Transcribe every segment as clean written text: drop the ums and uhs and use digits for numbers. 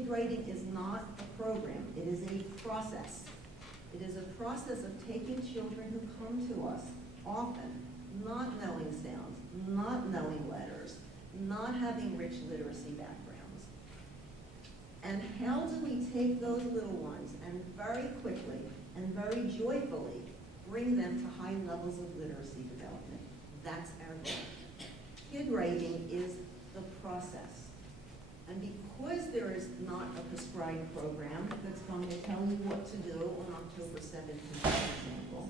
Kid writing is not a program, it is a process. It is a process of taking children who come to us often, not knowing sounds, not knowing letters, not having rich literacy backgrounds. And how do we take those little ones and very quickly and very joyfully bring them to high levels of literacy development? That's our goal. Kid writing is the process. And because there is not a prescribed program that's going to tell you what to do on October 17th, for example,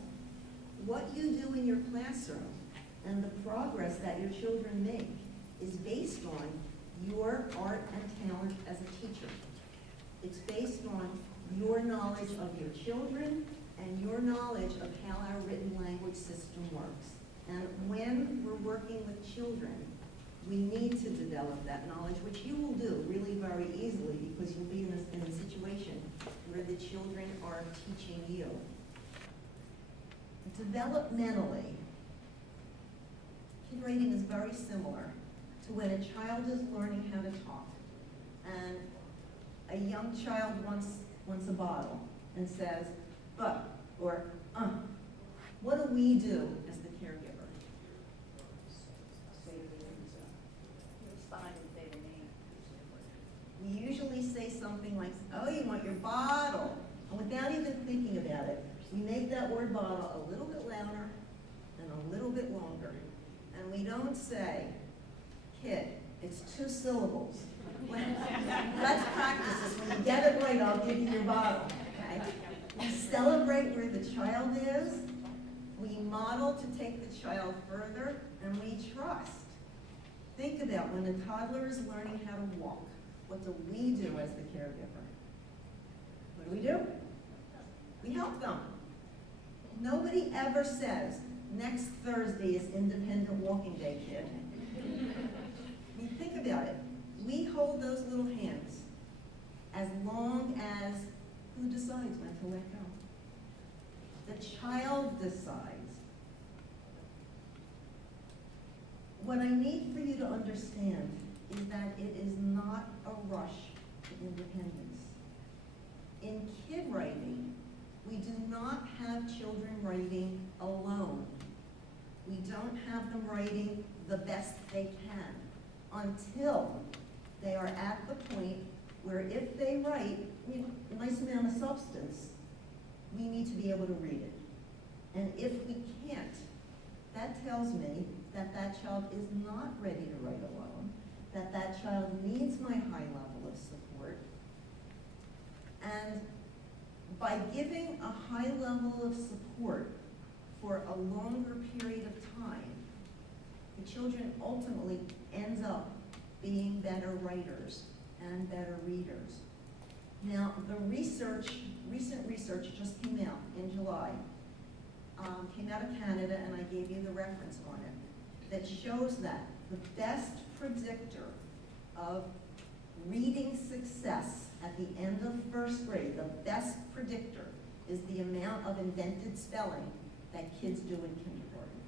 what you do in your classroom and the progress that your children make is based on your art and talent as a teacher. It's based on your knowledge of your children and your knowledge of how our written language system works. And when we're working with children, we need to develop that knowledge, which you will do really very easily because you'll be in a situation where the children are teaching you. Developmentally, kid writing is very similar to when a child is learning how to talk. And a young child wants a bottle and says, but, or, what do we do as the caregiver? Respond and say the name. We usually say something like, oh, you want your bottle. And without even thinking about it, we make that word bottle a little bit louder and a little bit longer. And we don't say, kid, it's 2 syllables. Let's practice this. When you get it right, I'll give you your bottle, okay? We celebrate where the child is. We model to take the child further, and we trust. Think about when a toddler is learning how to walk. What do we do as the caregiver? What do? We help them. Nobody ever says, next Thursday is Independent Walking Day, kid. I mean, think about it. We hold those little hands as long as who decides when to let go? The child decides. What I need for you to understand is that it is not a rush to independence. In kid writing, we do not have children writing alone. We don't have them writing the best they can until they are at the point where if they write a nice amount of substance, we need to be able to read it. And if we can't, that tells me that that child is not ready to write alone, that that child needs my high level of support. And by giving a high level of support for a longer period of time, the children ultimately ends up being better writers and better readers. Now, the recent research just came out in July, came out of Canada, and I gave you the reference on it, that shows that the best predictor of reading success at the end of first grade, the best predictor, is the amount of invented spelling that kids do in kindergarten.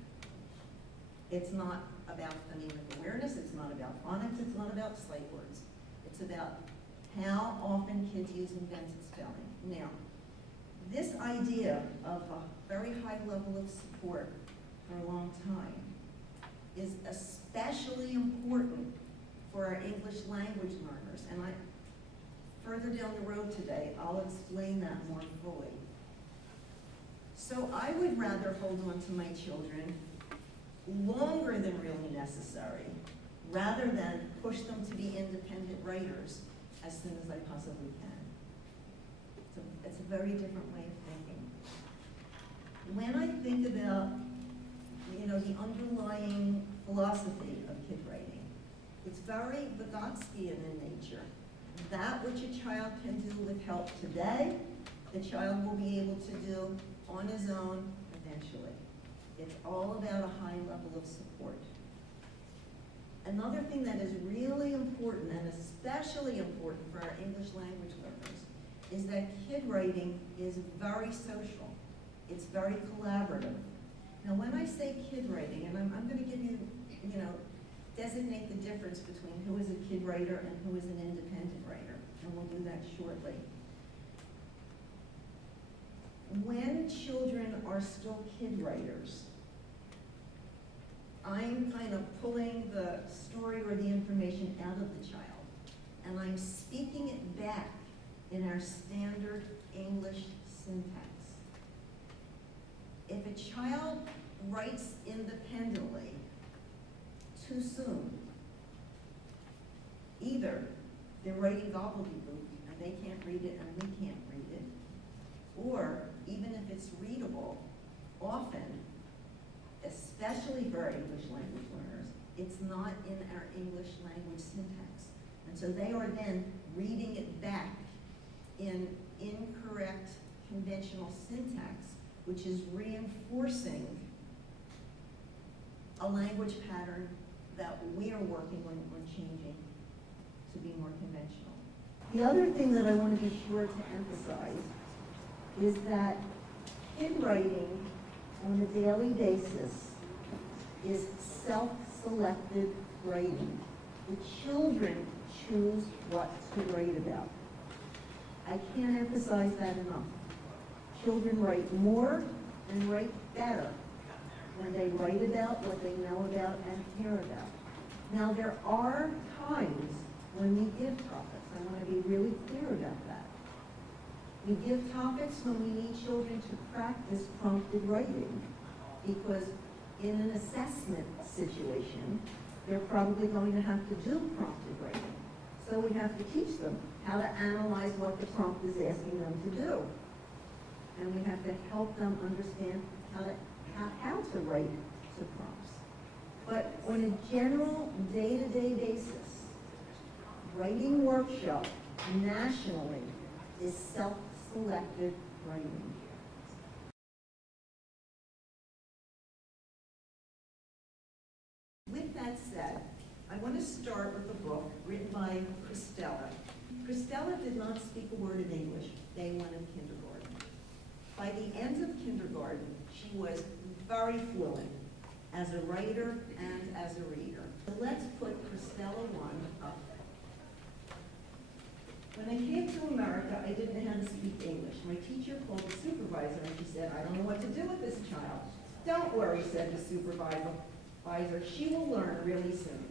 It's not about phonemic awareness, it's not about phonics, it's not about sight words. It's about how often kids use invented spelling. Now, this idea of a very high level of support for a long time is especially important for our English language learners. And further down the road today, I'll explain that more fully. So I would rather hold on to my children longer than really necessary, rather than push them to be independent writers as soon as I possibly can. It's a very different way of thinking. When I think about, the underlying philosophy of kid writing, it's very Vygotskian in nature. That which a child can do with help today, the child will be able to do on his own eventually. It's all about a high level of support. Another thing that is really important, and especially important for our English language learners, is that kid writing is very social. It's very collaborative. Now, when I say kid writing, and I'm going to give you, designate the difference between who is a kid writer and who is an independent writer. and we'll do that shortly. When children are still kid writers, I'm kind of pulling the story or the information out of the child, and I'm speaking it back in our standard English syntax. If a child writes independently too soon, either they're writing gobbledygook and they can't read it and we can't read it, or even if it's readable, often, especially for our English language learners, it's not in our English language syntax. And so they are then reading it back in incorrect conventional syntax, which is reinforcing a language pattern that we are working on changing to be more conventional. The other thing that I want to be sure to emphasize is that kid writing on a daily basis is self-selected writing. The children choose what to write about. I can't emphasize that enough. Children write more and write better when they write about what they know about and care about. Now, there are times when we give topics. I want to be really clear about that. We give topics when we need children to practice prompted writing, because in an assessment situation, they're probably going to have to do prompted writing. So we have to teach them how to analyze what the prompt is asking them to do. And we have to help them understand how to write to prompts. But on a general day-to-day basis, writing workshop nationally is self-selected writing. With that said, I want to start with a book written by Christella. Christella did not speak a word of English day one of kindergarten. By the end of kindergarten, she was very fluent as a writer and as a reader. So let's put Christella 1 up. When I came to America, I didn't know how to speak English. My teacher called the supervisor and she said, "I don't know what to do with this child." "Don't worry," said the supervisor. "She will learn really soon."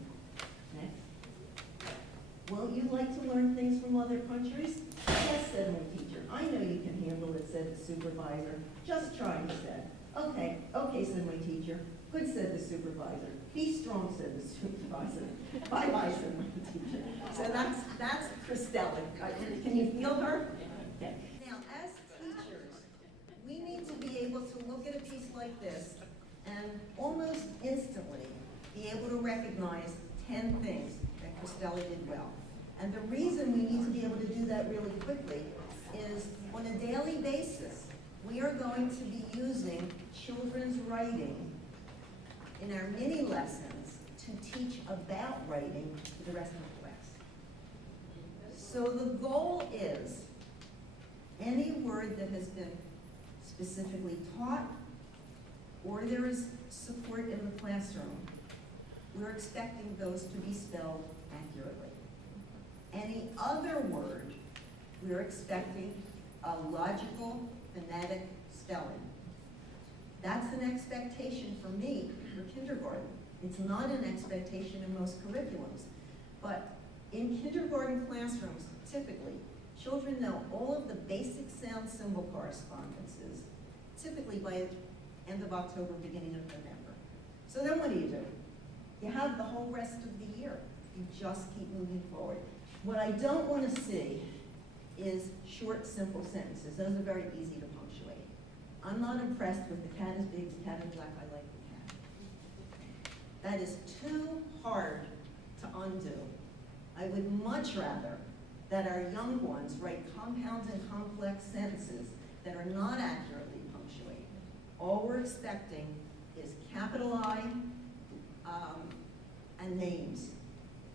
Next. "Won't you like to learn things from other countries?" "Yes," said my teacher. "I know you can handle it," said the supervisor. "Just try," he said. Okay, said my teacher. "Good," said the supervisor. "Be strong," said the supervisor. Bye-bye, said my teacher. So that's Christella. Can you feel her? Okay. Now, as teachers, we need to be able to look at a piece like this and almost instantly be able to recognize 10 things that Christella did well. And the reason we need to be able to do that really quickly is on a daily basis, we are going to be using children's writing in our mini lessons to teach about writing to the rest of the class. So the goal is any word that has been specifically taught or there is support in the classroom, we're expecting those to be spelled accurately. Any other word, we're expecting a logical, phonetic spelling. That's an expectation for me for kindergarten. It's not an expectation in most curriculums. But in kindergarten classrooms, typically, children know all of the basic sound symbol correspondences, typically by end of October, beginning of November. So then what do? You have the whole rest of the year. You just keep moving forward. What I don't want to see is short, simple sentences. Those are very easy to punctuate. I'm not impressed with the cat is big, the cat is black, I like the cat. That is too hard to undo. I would much rather that our young ones write compound and complex sentences that are not accurately punctuated. All we're expecting is capital I and names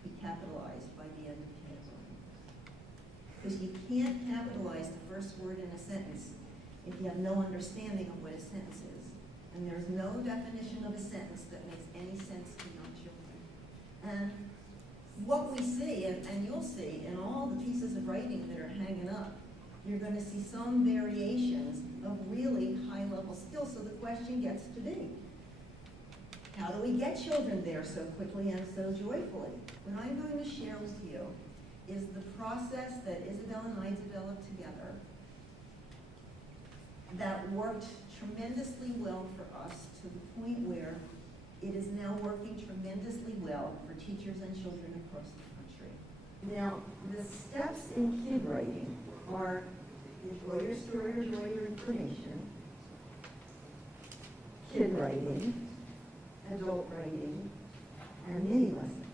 be capitalized by the end of kindergarten. Because you can't capitalize the first word in a sentence if you have no understanding of what a sentence is. And there's no definition of a sentence that makes any sense to young children. And what we see, and you'll see in all the pieces of writing that are hanging up, you're gonna see some variations of really high-level skills. So the question gets to be, how do we get children there so quickly and so joyfully? What I'm going to share with you is the process that Isabel and I developed together that worked tremendously well for us to the point where it is now working tremendously well for teachers and children across the country. Now, the steps in kid writing are enjoy your story, enjoy your information, kid writing, adult writing, and mini lessons.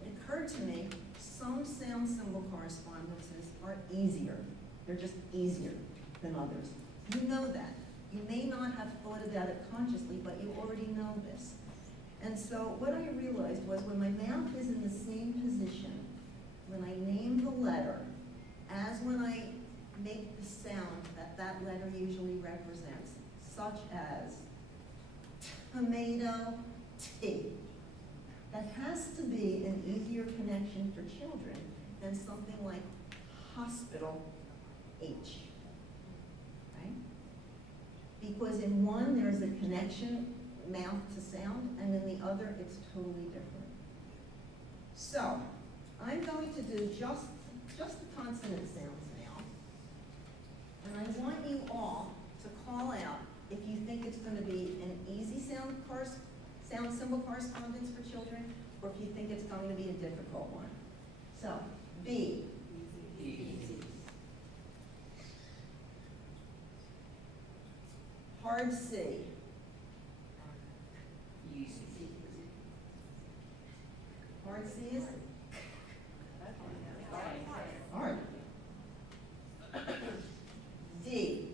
It occurred to me, some sound symbol correspondences are easier. They're just easier than others. You know that. You may not have thought about it consciously, but you already know this. And so what I realized was when my mouth is in the same position, when I name the letter, as when I make the sound that that letter usually represents, such as tomato, T. That has to be an easier connection for children than something like hospital, H. Right? Because in one, there's a connection, mouth to sound, and in the other, it's totally different. So, I'm going to do just the consonant sounds now. And I want you all to call out if you think it's going to be an easy sound symbol correspondence for children, or if you think it's going to be a difficult one. So, B. Easy. Hard C. Easy. Hard C is hard. D.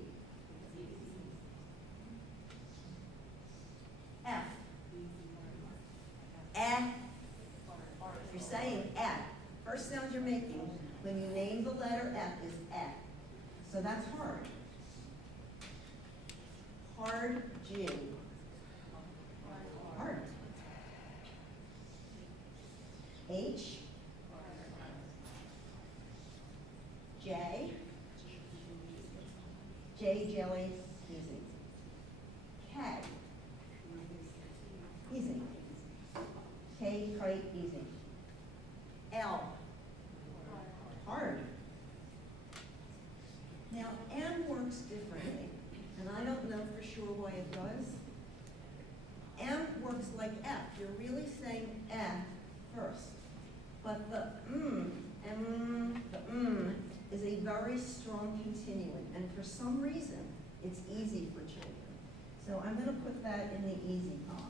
F. You're saying F. First sound you're making when you name the letter F is F. So that's hard. Hard G. Hard. H. J. J, jelly, easy. K. Easy. K, kite, easy. L. Hard. Now, M works differently, and I don't know for sure why it does. M works like F. You're really saying F first. But the is a very strong continuant, and for some reason, it's easy for children. So I'm going to put that in the easy column.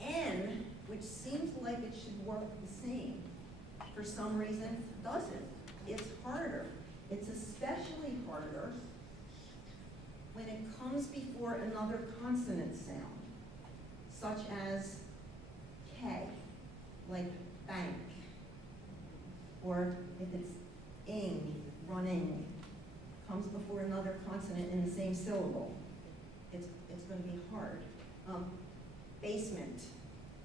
N, which seems like it should work the same, for some reason doesn't. It's harder. It's especially harder when it comes before another consonant sound, such as K, like bank, or if it's ing, running, comes before another consonant in the same syllable. It's going to be hard. Basement,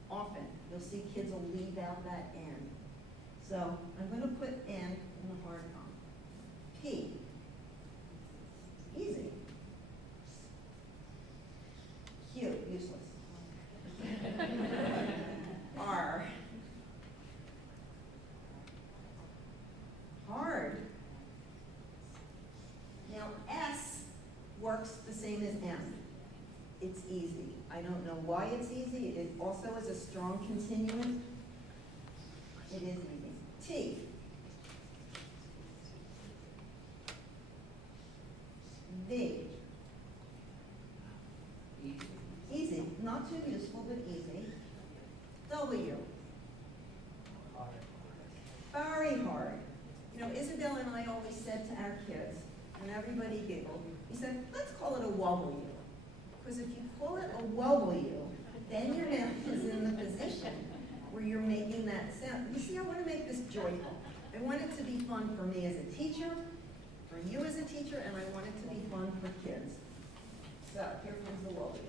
often, you'll see kids will leave out that N. So I'm going to put N in the hard column. P, easy. Q, useless. R, hard. Now S works the same as M. It's easy. I don't know why it's easy. It also is a strong continuant. It is easy. T. V. Easy. Not too useful, but easy. W. Very hard. You know, Isabel and I always said to our kids, and everybody giggled, we said, let's call it a W. Because if you call it a W, then your mouth is in the position where you're making that sound. You see, I want to make this joyful. I want it to be fun for me as a teacher, for you as a teacher, and I want it to be fun for kids. So here comes the Wobbley.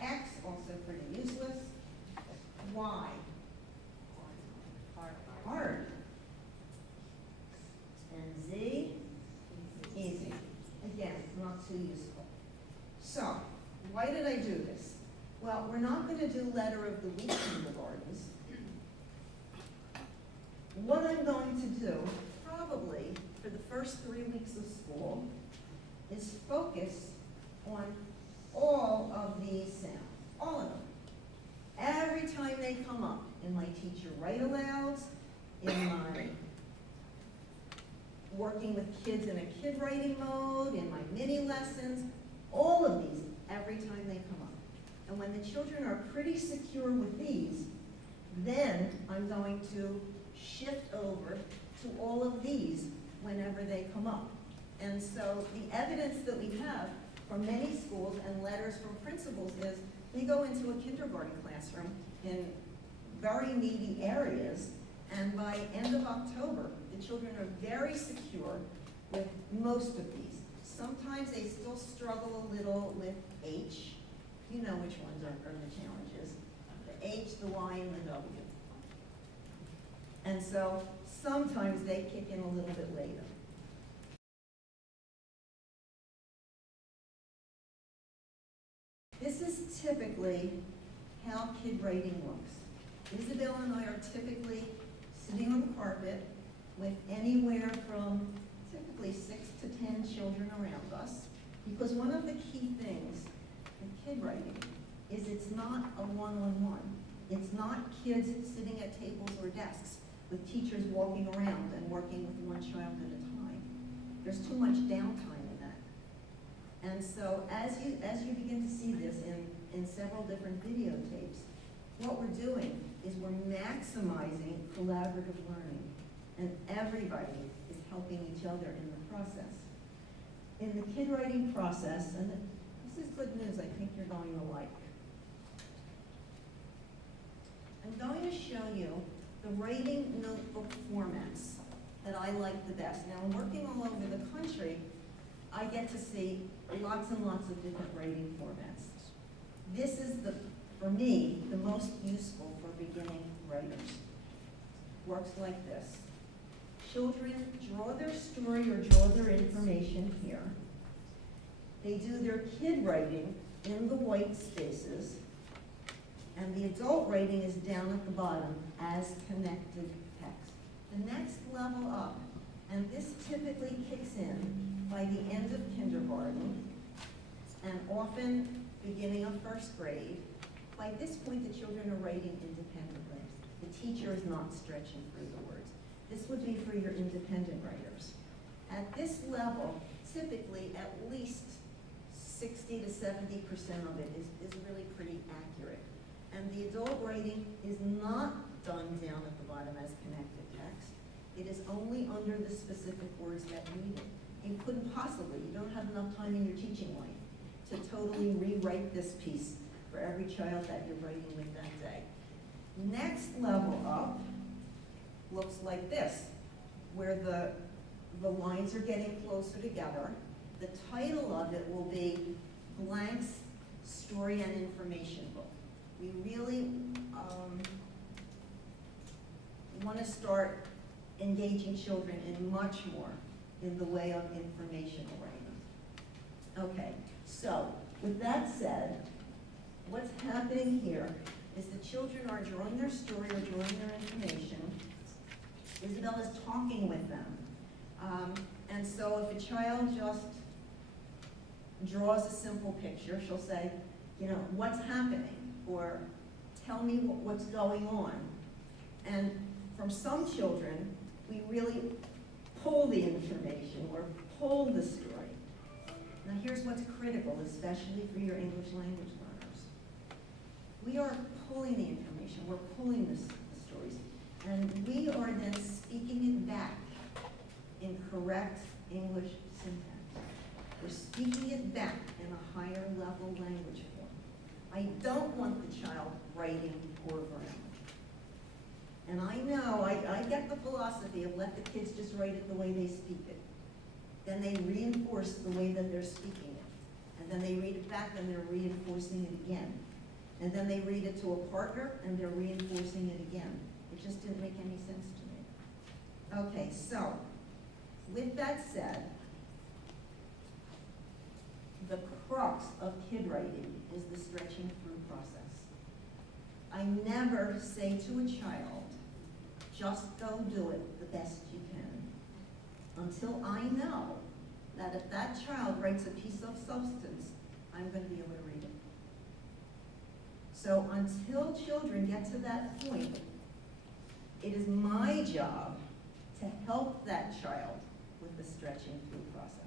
X, also pretty useless. Y, hard. And Z, easy. Again, not too useful. So, why did I do this? Well, we're not going to do letter of the week kindergartens. What I'm going to do, probably for the first 3 weeks of school, is focus on all of these sounds, all of them. Every time they come up in my teacher write-alouds, in my working with kids in a kid writing mode, in my mini lessons, all of these, every time they come up. And when the children are pretty secure with these, then I'm going to shift over to all of these whenever they come up. And so the evidence that we have from many schools and letters from principals is they go into a kindergarten classroom in very needy areas, and by end of October, the children are very secure with most of these. Sometimes they still struggle a little with H. You know which ones are the challenges. The H, the Y, and the W. And so sometimes they kick in a little bit later. This is typically how kid writing looks. Isabel and I are typically sitting on the carpet with anywhere from typically 6 to 10 children around us, because one of the key things in kid writing is it's not a one-on-one. It's not kids sitting at tables or desks with teachers walking around and working with one child at a time. There's too much downtime in that. And so as you begin to see this in several different videotapes, what we're doing is we're maximizing collaborative learning, and everybody is helping each other in the process. In the kid writing process, and this is good news I think you're going to like, I'm going to show you the writing notebook formats that I like the best. Now, in working all over the country, I get to see lots and lots of different writing formats. This is, for me, the most useful for beginning writers. Works like this. Children draw their story or draw their information here. They do their kid writing in the white spaces, and the adult writing is down at the bottom as connected text. The next level up, and this typically kicks in by the end of kindergarten, and often beginning of first grade. By this point, the children are writing independently. The teacher is not stretching through the words. This would be for your independent writers. At this level, typically at least 60 to 70% of it is really pretty accurate. And the adult writing is not done down at the bottom as connected text. It is only under the specific words that need it. You couldn't possibly, you don't have enough time in your teaching life to totally rewrite this piece for every child that you're writing with that day. Next level up looks like this, where the lines are getting closer together. The title of it will be Blank's Story and Information Book. We really want to start engaging children in much more in the way of information writing. Okay, so with that said, what's happening here is the children are drawing their story or drawing their information. Isabel is talking with them. And so if a child just draws a simple picture, she'll say, you know, what's happening? Or tell me what's going on. And from some children, we really pull the information or pull the story. Now here's what's critical, especially for your English language learners. We are pulling the information, we're pulling the stories, and we are then speaking it back in correct English syntax. We're speaking it back in a higher level language form. I don't want the child writing poor grammar. And I know, I get the philosophy of let the kids just write it the way they speak it. Then they reinforce the way that they're speaking it. And then they read it back, and they're reinforcing it again. And then they read it to a partner, and they're reinforcing it again. It just didn't make any sense to me. Okay, so, with that said, the crux of kid writing is the stretching through process. I never say to a child, just go do it the best you can, until I know that if that child writes a piece of substance, I'm going to be able to read it. So until children get to that point, it is my job to help that child with the stretching through process.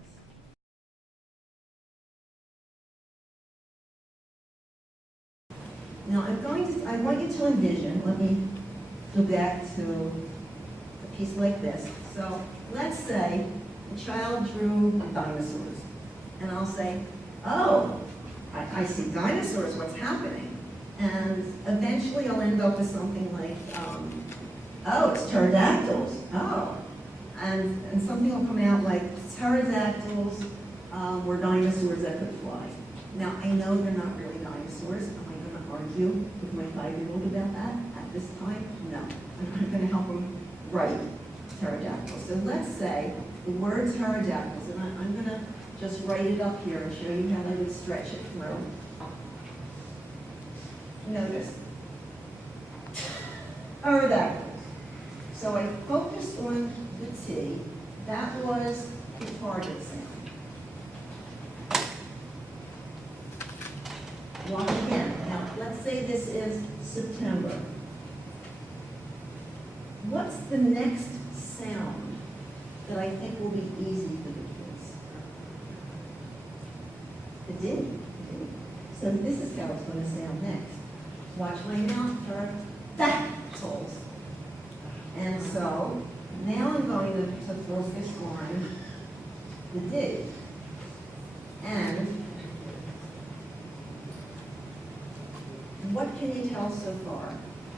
Now I want you to envision, let me go back to a piece like this. So let's say a child drew dinosaurs, and I'll say, oh, I see dinosaurs, what's happening? And eventually I'll end up with something like, oh, it's pterodactyls, oh. And something will come out like pterodactyls were dinosaurs that could fly. Now, I know they're not really dinosaurs. Am I going to argue with my 5-year-old about that at this time? No. I'm not going to help him write pterodactyls. So let's say the word pterodactyls, and I'm going to just write it up here and show you how they would stretch it through. Notice, pterodactyls. So I focused on the T. That was the target sound. Once again, now let's say this is September. What's the next sound that I think will be easy for the kids? The D. So this is how it's going to sound next. Watch my mouth, pterodactyls. And so now I'm going to focus on the D. And what can you tell so far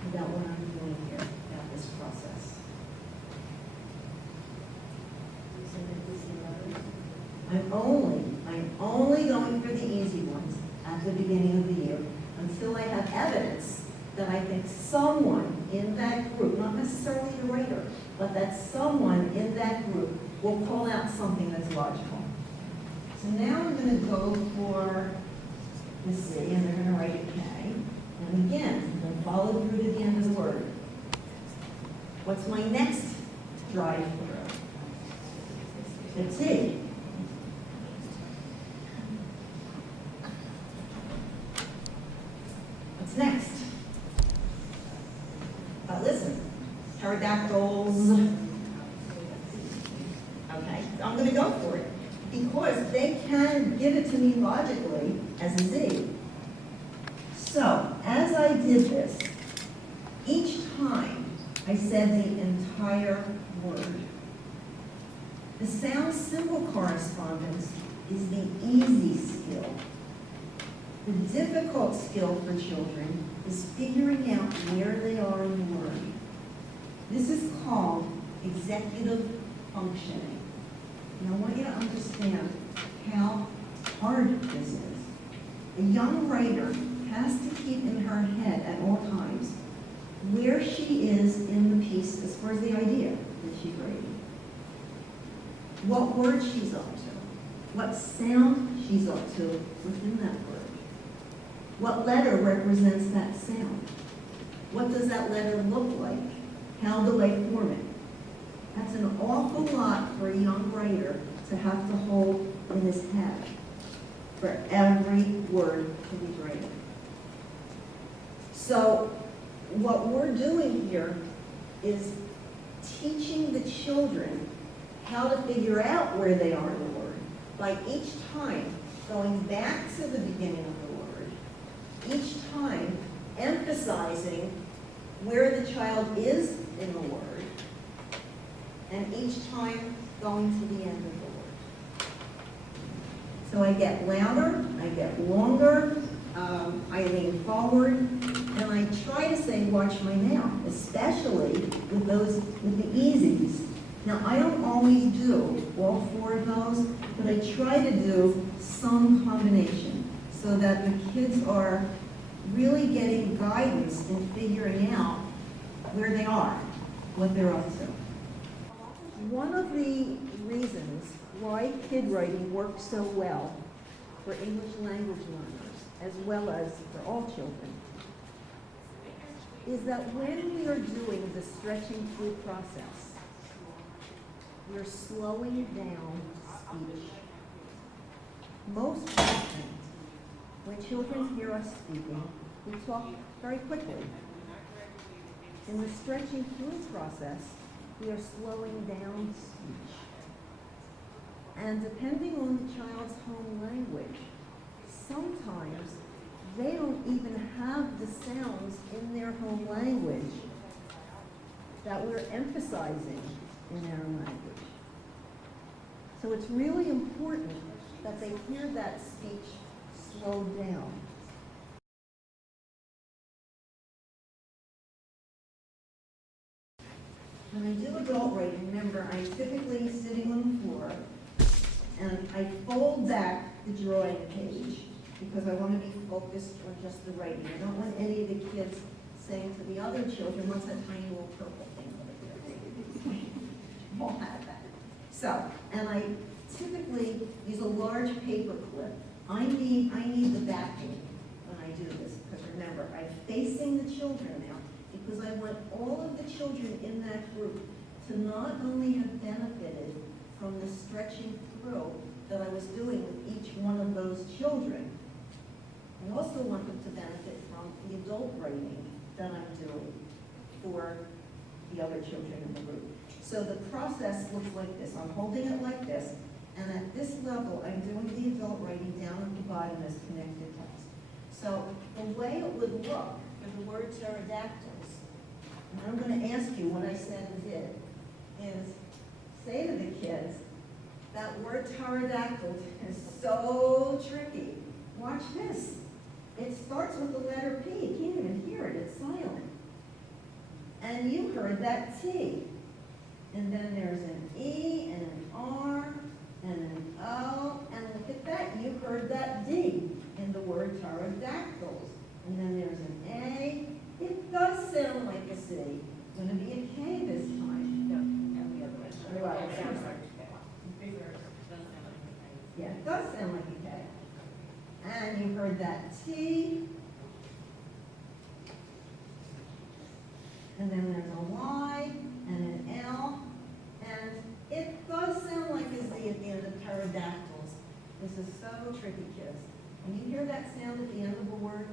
about what I'm doing here, about this process? I'm only going for the easy ones at the beginning of the year until I have evidence that I think someone in that group, not necessarily the writer, but that someone in that group will call out something that's logical. So now I'm going to go for the C, and they're going to write a K. And again, I'm going to follow through to the end of the word. What's my next drive through? The T. What's next? Listen, pterodactyls. Okay, I'm going to go for it because they can give it to me logically as a Z. So, as I did this, each time I said the entire word. The sound symbol correspondence is the easy skill. The difficult skill for children is figuring out where they are in the word. This is called executive functioning. And I want you to understand how hard this is. A young writer has to keep in her head at all times where she is in the piece as far as the idea that she's writing. What word she's up to. What sound she's up to within that word. What letter represents that sound? What does that letter look like? How do I form it? That's an awful lot for a young writer to have to hold in his head for every word to be written. So what we're doing here is teaching the children how to figure out where they are in the word by each time going back to the beginning of the word, each time emphasizing where the child is in the word, and each time going to the end of the word. So I get louder, I get longer, I lean forward, and I try to say, watch my mouth, especially with the easies, Now, I don't always do all 4 of those, but I try to do some combination so that the kids are really getting guidance in figuring out where they are, what they're up to. One of the reasons why kid writing works so well for English language learners, as well as for all children, is that when we are doing the stretching through process, we're slowing down speech. Most often, when children hear us speaking, we talk very quickly. In the stretching through process, we are slowing down speech. And depending on the child's home language, sometimes they don't even have the sounds in their home language that we're emphasizing in their language. So it's really important that they hear that speech slowed down. When I do adult writing, remember, I'm typically sitting on the floor and I fold back the drawing page because I want to be focused on just the writing. I don't want any of the kids saying to the other children, what's that tiny little purple thing over there? Won't have that. So, and I typically use a large paper clip. I need the backing when I do this, because remember, I'm facing the children now, because I want all of the children in that group to not only have benefited from the stretching through that I was doing with each one of those children, I also want them to benefit from the adult writing that I'm doing for the other children in the group. So the process looks like this. I'm holding it like this, and at this level, I'm doing the adult writing down at the bottom as connected text. So the way it would look for the word pterodactyls, and I'm going to ask you what I said and did, is say to the kids, that word pterodactyl is so tricky. Watch this. It starts with the letter P. You can't even hear it. It's silent. And you heard that T. And then there's an E and an R and an O. And look at that. You heard that D in the word pterodactyls. And then there's an A. It does sound like a C. It's going to be a K this time. No, the other way. Right. It sounds like Yeah, it does sound like a K. And you heard that T. And then there's a Y and an L. And it does sound like a Z at the end of pterodactyls. This is so tricky, kids. When you hear that sound at the end of a word,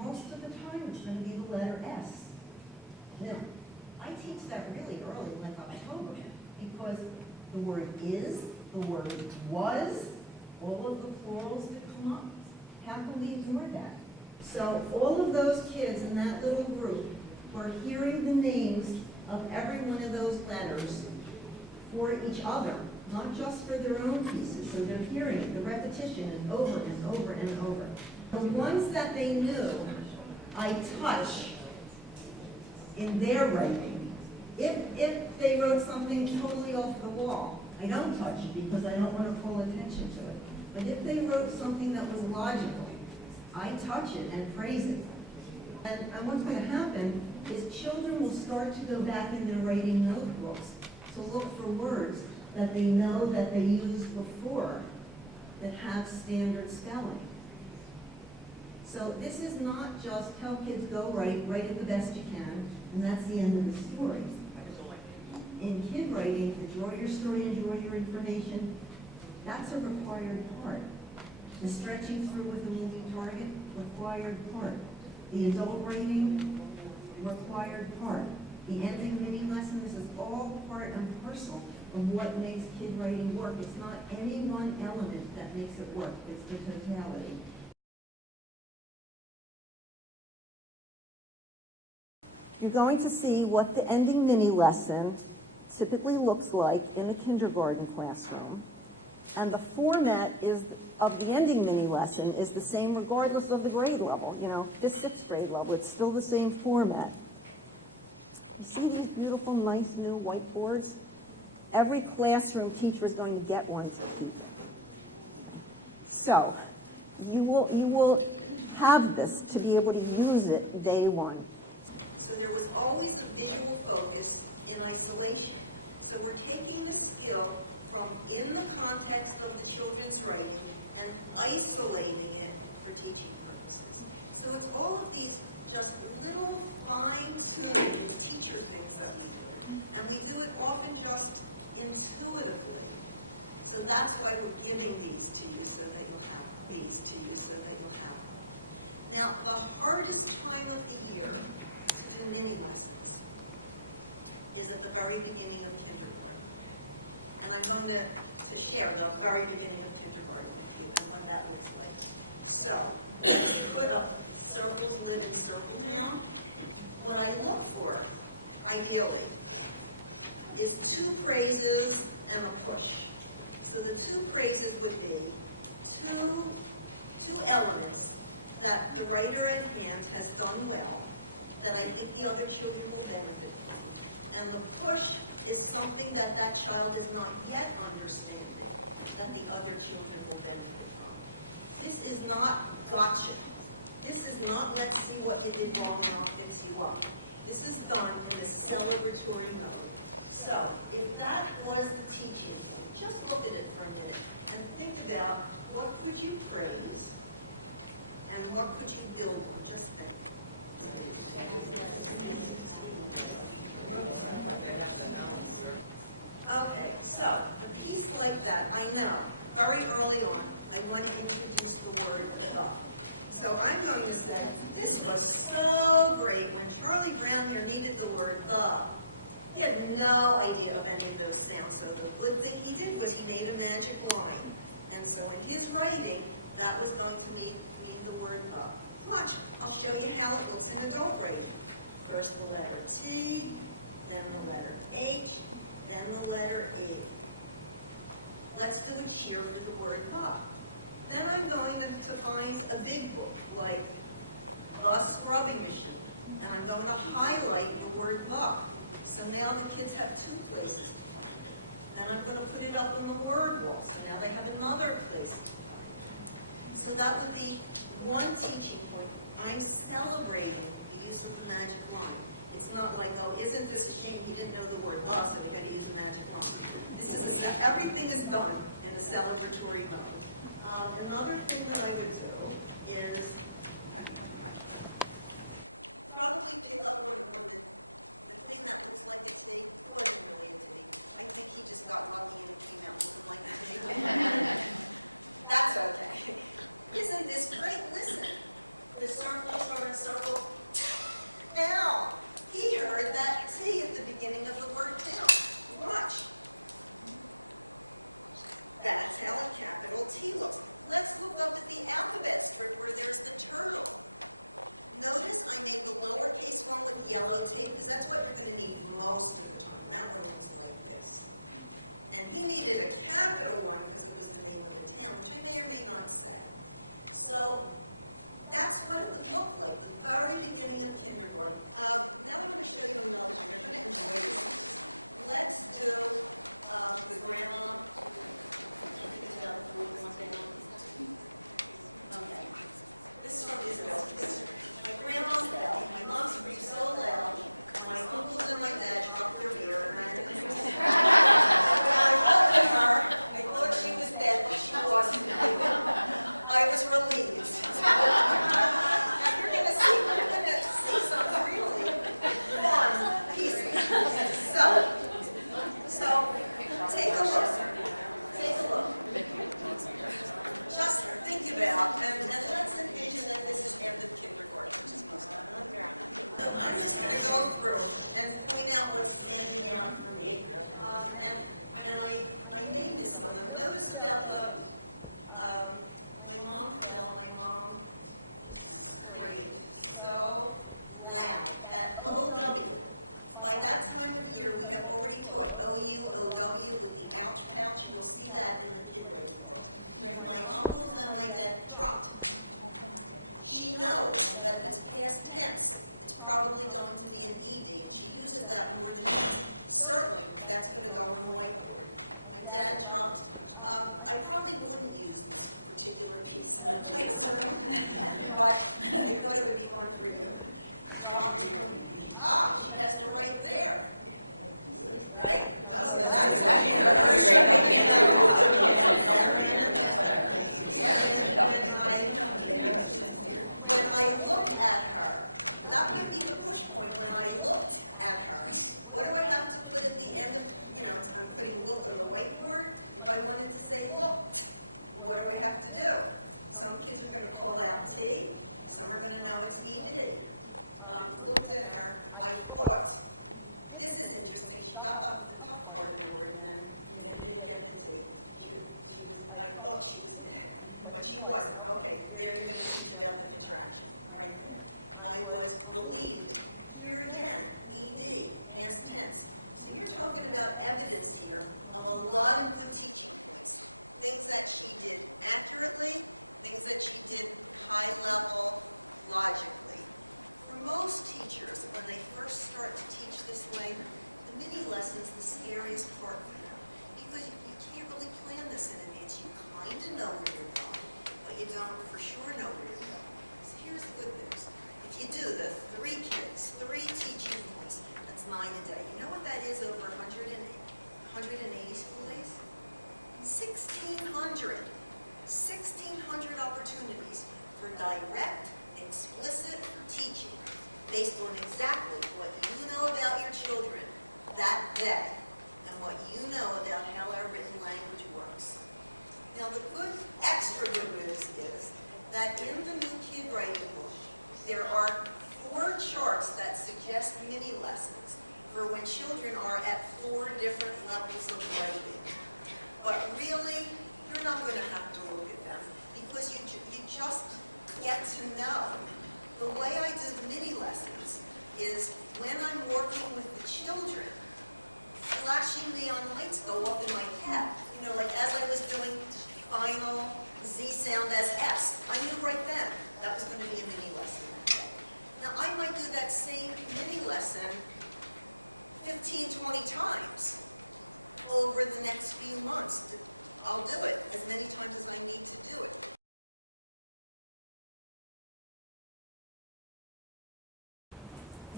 most of the time it's going to be the letter S. Now, I teach that really early, like October, because the word is, the word was, all of the plurals that come up. How can we ignore that? So all of those kids in that little group were hearing the names of every one of those letters for each other, not just for their own pieces. So they're hearing it. The repetition is over and over and over. The ones that they knew, I touch in their writing. If they wrote something totally off the wall, I don't touch it because I don't want to pull attention to it. But if they wrote something that was logical, I touch it and praise it. And what's going to happen is children will start to go back in their writing notebooks to look for words that they know that they used before that have standard spelling. So this is not just tell kids go write it the best you can, and that's the end of the story. In kid writing, to draw your story and draw your information, that's a required part. The stretching through with a moving target, required part. The adult writing, required part. The ending mini lesson, this is all part and parcel of what makes kid writing work. It's not any one element that makes it work, it's the totality. You're going to see what the ending mini lesson typically looks like in a kindergarten classroom. And the format of the ending mini lesson is the same regardless of the grade level. You know, this 6th grade level, it's still the same format. You see these beautiful, nice new whiteboards? Every classroom teacher is going to get one to keep. So you will have this to be able to use it day one. So there was always a visual focus in isolation. So we're taking the skill from in the context of the children's writing and isolating it for teaching purposes. So it's all of these just little fine-tuning teacher things that we do. And we do it often just intuitively. So that's why we're giving these to you so that you'll have these to you so that you'll have them. Now, the hardest time of the year to do mini lessons is at the very beginning of kindergarten. And I'm going to share the very beginning of kindergarten with you and what that looks like. So, let's put up circles, live in circles now. What I look for, ideally, is 2 phrases and a push. So the 2 phrases would be two elements that the writer at hand has done well, that I think the other children will benefit from. And the push is something that that child is not yet understanding, that the other children will benefit from. This is not gotcha. This is not let's see what you did wrong and I'll fix you up. This is done in a celebratory mode. So, if that was the teaching, just look at it for a minute and think about what would you praise and what could you build on? Just think. Okay, so a piece like that, I know, very early on, I want to introduce the word the. So I'm going to say, this was so great when Charlie Brown here needed the word the. He had no idea of any of those sounds, so the good thing he did was he made a magic line. And so in his writing, that was going to mean the word the. Watch, I'll show you how it looks in adult writing. First the letter T, then the letter H, then the letter E. Let's do a cheer with the word the. Then I'm going to find a big book like The Scrubbing Machine, and I'm going to highlight the word the. So now the kids have 2 places. Then I'm going to put it up on the word wall, so now they have another place. So that would be one teaching point. I'm celebrating the use of the magic line. It's not like, oh, isn't this a shame he didn't know the word the, so we got to use the magic line. This is everything is done in a celebratory mode. Another thing that I would do is yellow tape. That's what you're going to need most of the time. That one is like this. And he needed a capital one because it was the name of the town, which I may or may not say. So that's what it would look like at the very beginning of kindergarten. My grandma said, my mom played so loud, my uncle got my dad off their beer and rang my mom. When I left the house, I first told that I was believe. I'm just going to go through and point out what's standing out for me. And then I made this up. I noticed about my mom prayed so loud that O-W. By that time of year, we have already put O-U or O-W with the ouch count. You'll see that in the video. My uncle and my dad dropped. He knows that as this past tense, it's probably going to be an evening. She uses that word certainly, but that's going to go away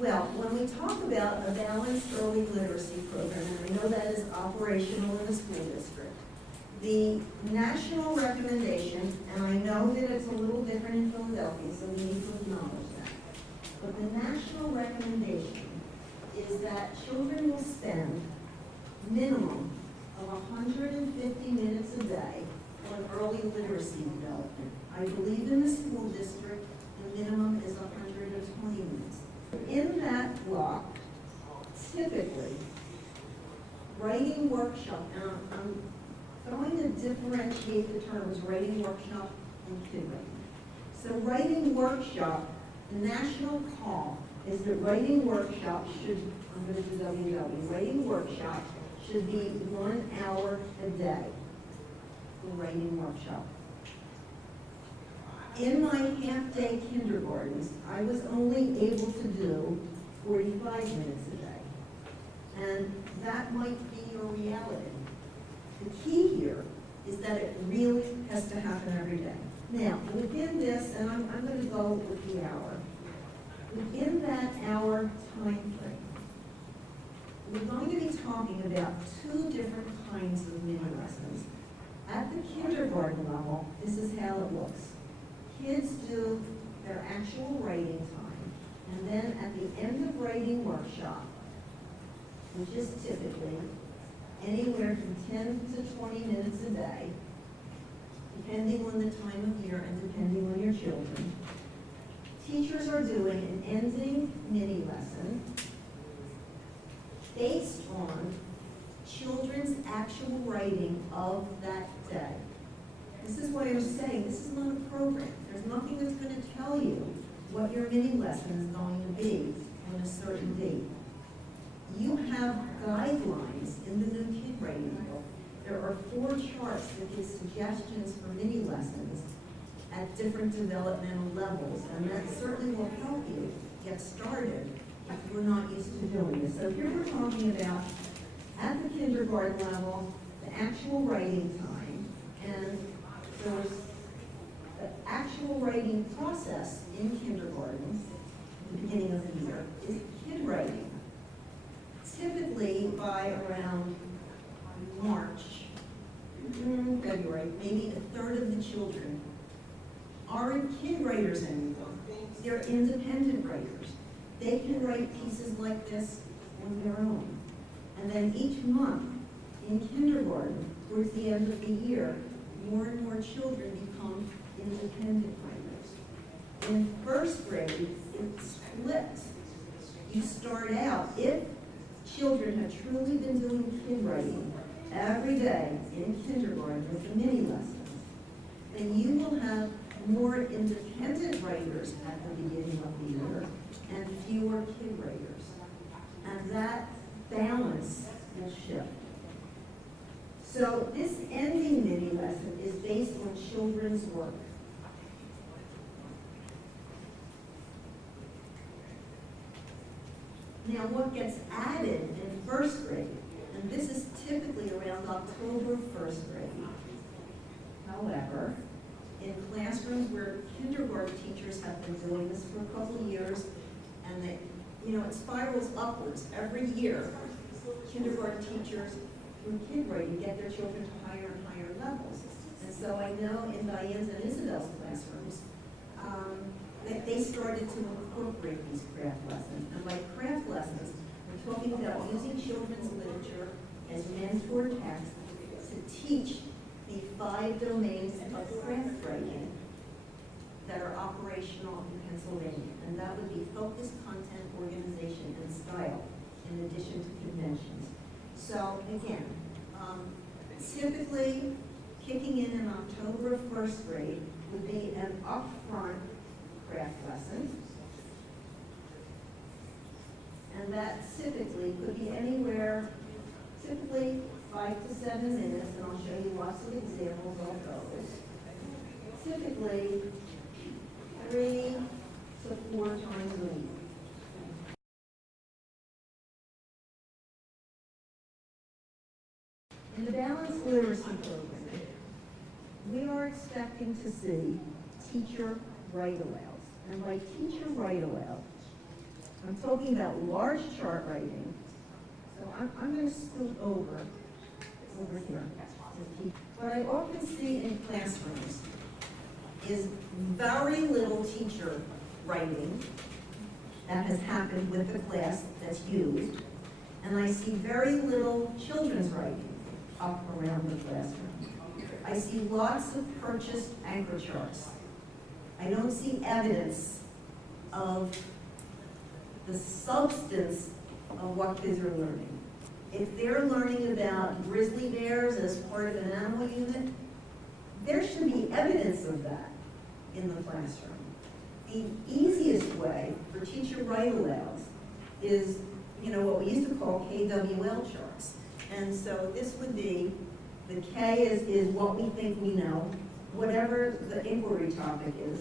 Well, when we talk about a balanced early literacy program, and I know that is operational in the school district, the national recommendation, and I know that it's a little different in Philadelphia, so we need to acknowledge that, but the national recommendation is that children will spend minimum of 150 minutes a day on early literacy development. I believe in the school district, the minimum is 120 minutes. In that block, typically, writing workshop, and I'm going to differentiate the terms writing workshop and kid writing. So writing workshop, the national call is that writing workshop should, I'm going to do WW, writing workshop should be 1 hour a day for writing workshop. In my half-day kindergartens, I was only able to do 45 minutes a day. And that might be your reality. The key here is that it really has to happen every day. Now, within this, and I'm going to go with the hour, within that hour time frame, we're going to be talking about 2 different kinds of mini lessons. At the kindergarten level, this is how it looks. Kids do their actual writing time, and then at the end of writing workshop, which is typically anywhere from 10 to 20 minutes a day, depending on the time of year and depending on your children, teachers are doing an ending mini lesson based on children's actual writing of that day. This is what I was saying, this is not a program. There's nothing that's going to tell you what your mini lesson is going to be on a certain date. You have guidelines in the new kid writing book. There are 4 charts that give suggestions for mini lessons at different developmental levels, and that certainly will help you get started if you're not used to doing this. So here we're talking about, at the kindergarten level, the actual writing time, and there's the actual actual writing process in kindergarten, the beginning of the year, is kid writing. Typically by around March, February, maybe a third of the children aren't kid writers anymore. They're independent writers. They can write pieces like this on their own. And then each month in kindergarten, towards the end of the year, more and more children become independent writers. In first grade, it's flipped. You start out, if children have truly been doing kid writing every day in kindergarten with the mini lessons, then you will have more independent writers at the beginning of the year and fewer kid writers. And that balance will shift. So this ending mini lesson is based on children's work. Now what gets added in first grade, and this is typically around October first grade. However, in classrooms where kindergarten teachers have been doing this for a couple of years, and they, it spirals upwards every year. Kindergarten teachers through kid writing get their children to higher and higher levels. And so I know in Diane's and Isabel's classrooms, that they started to incorporate these craft lessons. And by craft lessons, we're talking about using children's literature as mentor text to teach the 5 domains of craft writing that are operational in Pennsylvania. And that would be focus, content, organization, and style, in addition to conventions. So again, typically kicking in October of first grade would be an upfront craft lesson. And that typically could be anywhere, typically 5 to 7 minutes, and I'll show you lots of examples of those. Typically 3 to 4 times a week. In the balanced literacy program, we are expecting to see teacher write-alouds. And by teacher write-aloud, I'm talking about large chart writing. So I'm going to scoot over here. What I often see in classrooms is very little teacher writing that has happened with the class that's used, and I see very little children's writing up around the classroom. I see lots of purchased anchor charts. I don't see evidence of the substance of what kids are learning. If they're learning about grizzly bears as part of an animal unit, there should be evidence of that in the classroom. The easiest way for teacher write-alouds is, what we used to call KWL charts. And so this would be, the K is what we think we know, whatever the inquiry topic is,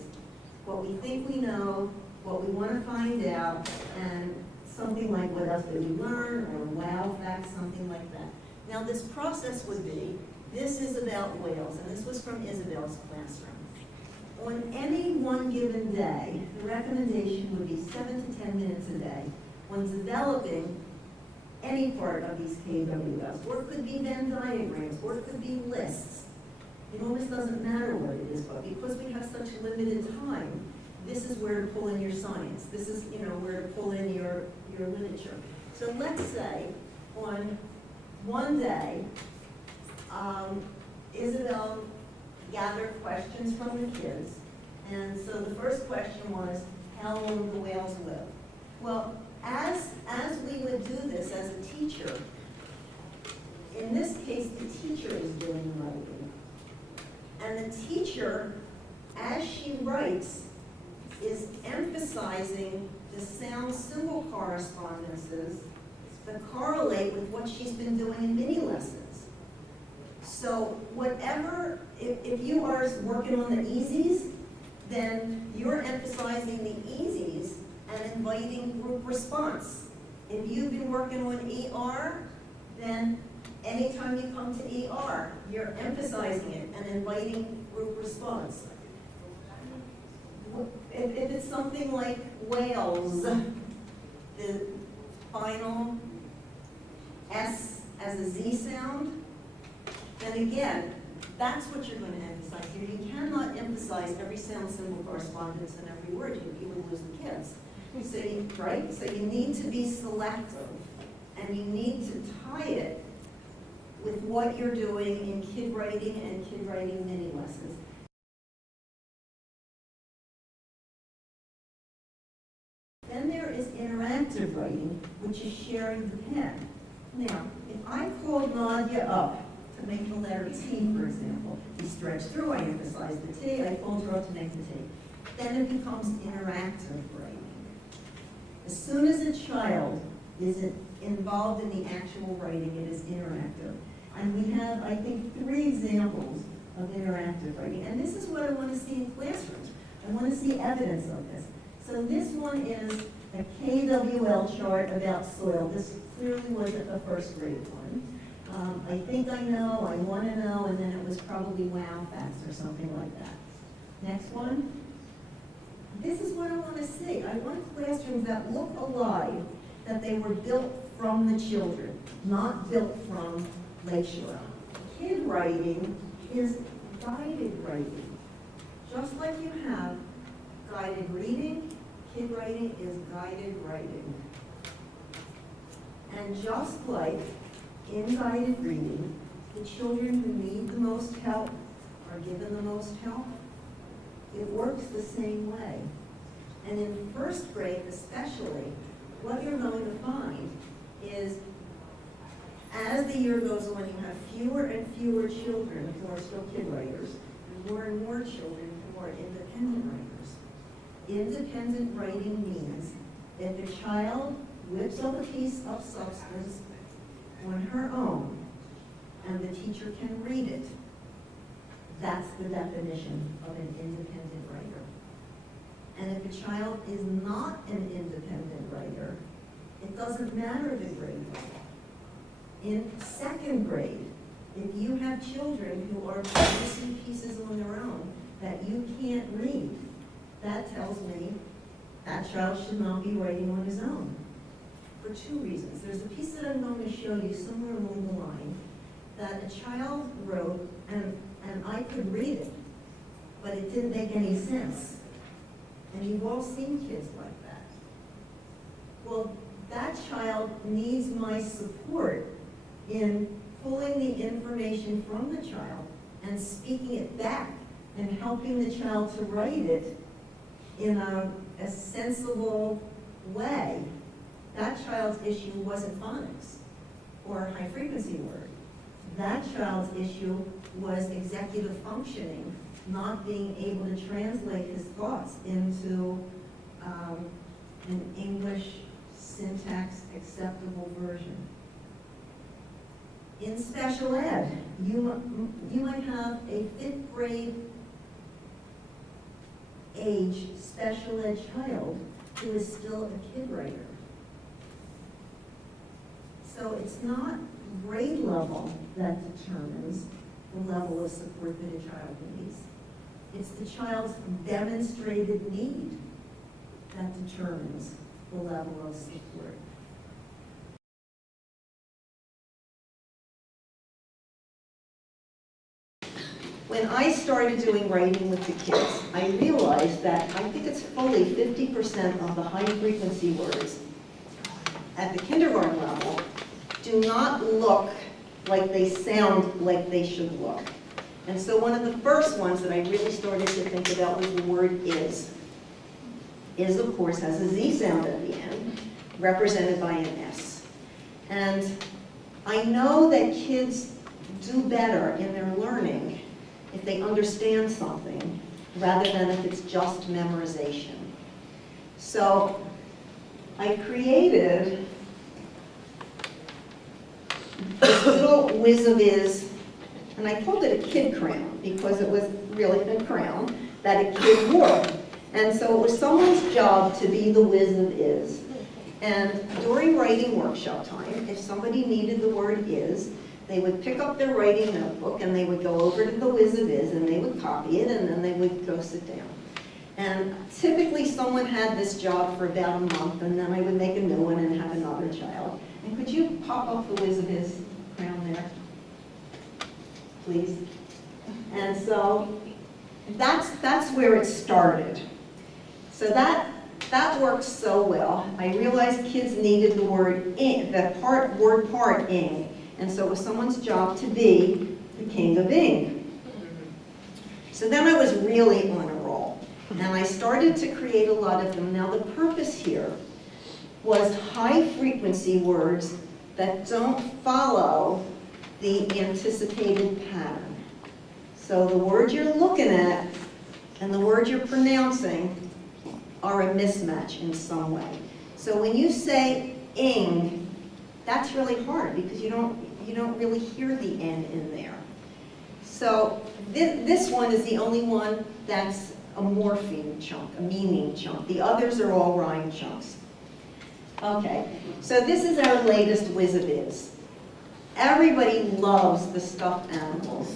what we think we know, what we want to find out, and something like what else did we learn, or wow facts, something like that. Now this process would be, this is about whales, and this was from Isabel's classroom. On any one given day, the recommendation would be 7 to 10 minutes a day when developing any part of these KWLs, or it could be Venn diagrams, or it could be lists. It almost doesn't matter what it is, but because we have such limited time, this is where to pull in your science. This is, where to pull in your literature. So let's say on one day, Isabel gathered questions from the kids, and so the first question was, how long do whales live? Well, as we would do this as a teacher, in this case, the teacher is doing writing. And the teacher, as she writes, is emphasizing the sound symbol correspondences that correlate with what she's been doing in mini lessons. So whatever, if you are working on the easies, then you're emphasizing the easies and inviting group response. If you've been working on ER, then anytime you come to ER, you're emphasizing it and inviting group response. If it's something like whales, the final S as a Z sound, then again, that's what you're going to emphasize here. You cannot emphasize every sound symbol correspondence in every word. You would lose the kids. So right? So you need to be selective, and you need to tie it with what you're doing in kid writing and kid writing mini lessons. Then there is interactive writing, which is sharing the pen. Now, if I called Nadia up to make the letter T, for example, he stretched through, I emphasized the T, I called her up to make the T. Then it becomes interactive writing. As soon as a child is involved in the actual writing, it is interactive. And we have, I think, 3 examples of interactive writing. And this is what I want to see in classrooms. I want to see evidence of this. So this one is a KWL chart about soil. This clearly wasn't a first grade one. I think I know, I want to know, and then it was probably wow facts or something like that. Next one. This is what I want to see. I want classrooms that look alive, that they were built from the children, not built from Lakeshore. Kid writing is guided writing. Just like you have guided reading, kid writing is guided writing. And just like in guided reading, the children who need the most help are given the most help. It works the same way. And in first grade especially, what you're going to find is as the year goes on, you have fewer and fewer children who are still kid writers, and more children who are independent writers. Independent writing means if a child whips up a piece of substance on her own and the teacher can read it, that's the definition of an independent writer. And if a child is not an independent writer, it doesn't matter the grade level. In second grade, if you have children who are producing pieces on their own that you can't read, that tells me that child should not be writing on his own. For 2 reasons. There's a piece that I'm going to show you somewhere along the line that a child wrote, and I could read it, but it didn't make any sense. And you've all seen kids like that. Well, that child needs my support in pulling the information from the child and speaking it back and helping the child to write it in a sensible way. That child's issue wasn't phonics or high frequency word. That child's issue was executive functioning, not being able to translate his thoughts into an English syntax acceptable version. In special ed, you might have a 5th grade age special ed child who is still a kid writer. So it's not grade level that determines the level of support that a child needs. It's the child's demonstrated need that determines the level of support. When I started doing writing with the kids, I realized that I think it's fully 50% of the high frequency words at the kindergarten level do not look like they sound like they should look. And so one of the first ones that I really started to think about was the word is. Is, of course, has a Z sound at the end, represented by an S. And I know that kids do better in their learning if they understand something rather than if it's just memorization. So I created this little whiz-a-viz, and I called it a kid crown because it was really a crown that a kid wore. And so it was someone's job to be the whiz-a-viz. And during writing workshop time, if somebody needed the word is, they would pick up their writing notebook and they would go over to the whiz-a-viz and they would copy it and then they would go sit down. And typically someone had this job for about a month, and then I would make a new one and have another child. And could you pop up the Whiz of Biz crown there, please? And so that's where it started. So that worked so well. I realized kids needed the word ing, word part ing, and so it was someone's job to be the king of ing. So then I was really on a roll, and I started to create a lot of them. Now the purpose here was high-frequency words that don't follow the anticipated pattern. So the word you're looking at and the word you're pronouncing are a mismatch in some way. So when you say ing, that's really hard because you don't really hear the N in there. So this one is the only one that's a morpheme chunk, a meaning chunk. The others are all rhyme chunks. Okay, so this is our latest Whiz-a-Biz. Everybody loves the stuffed animals.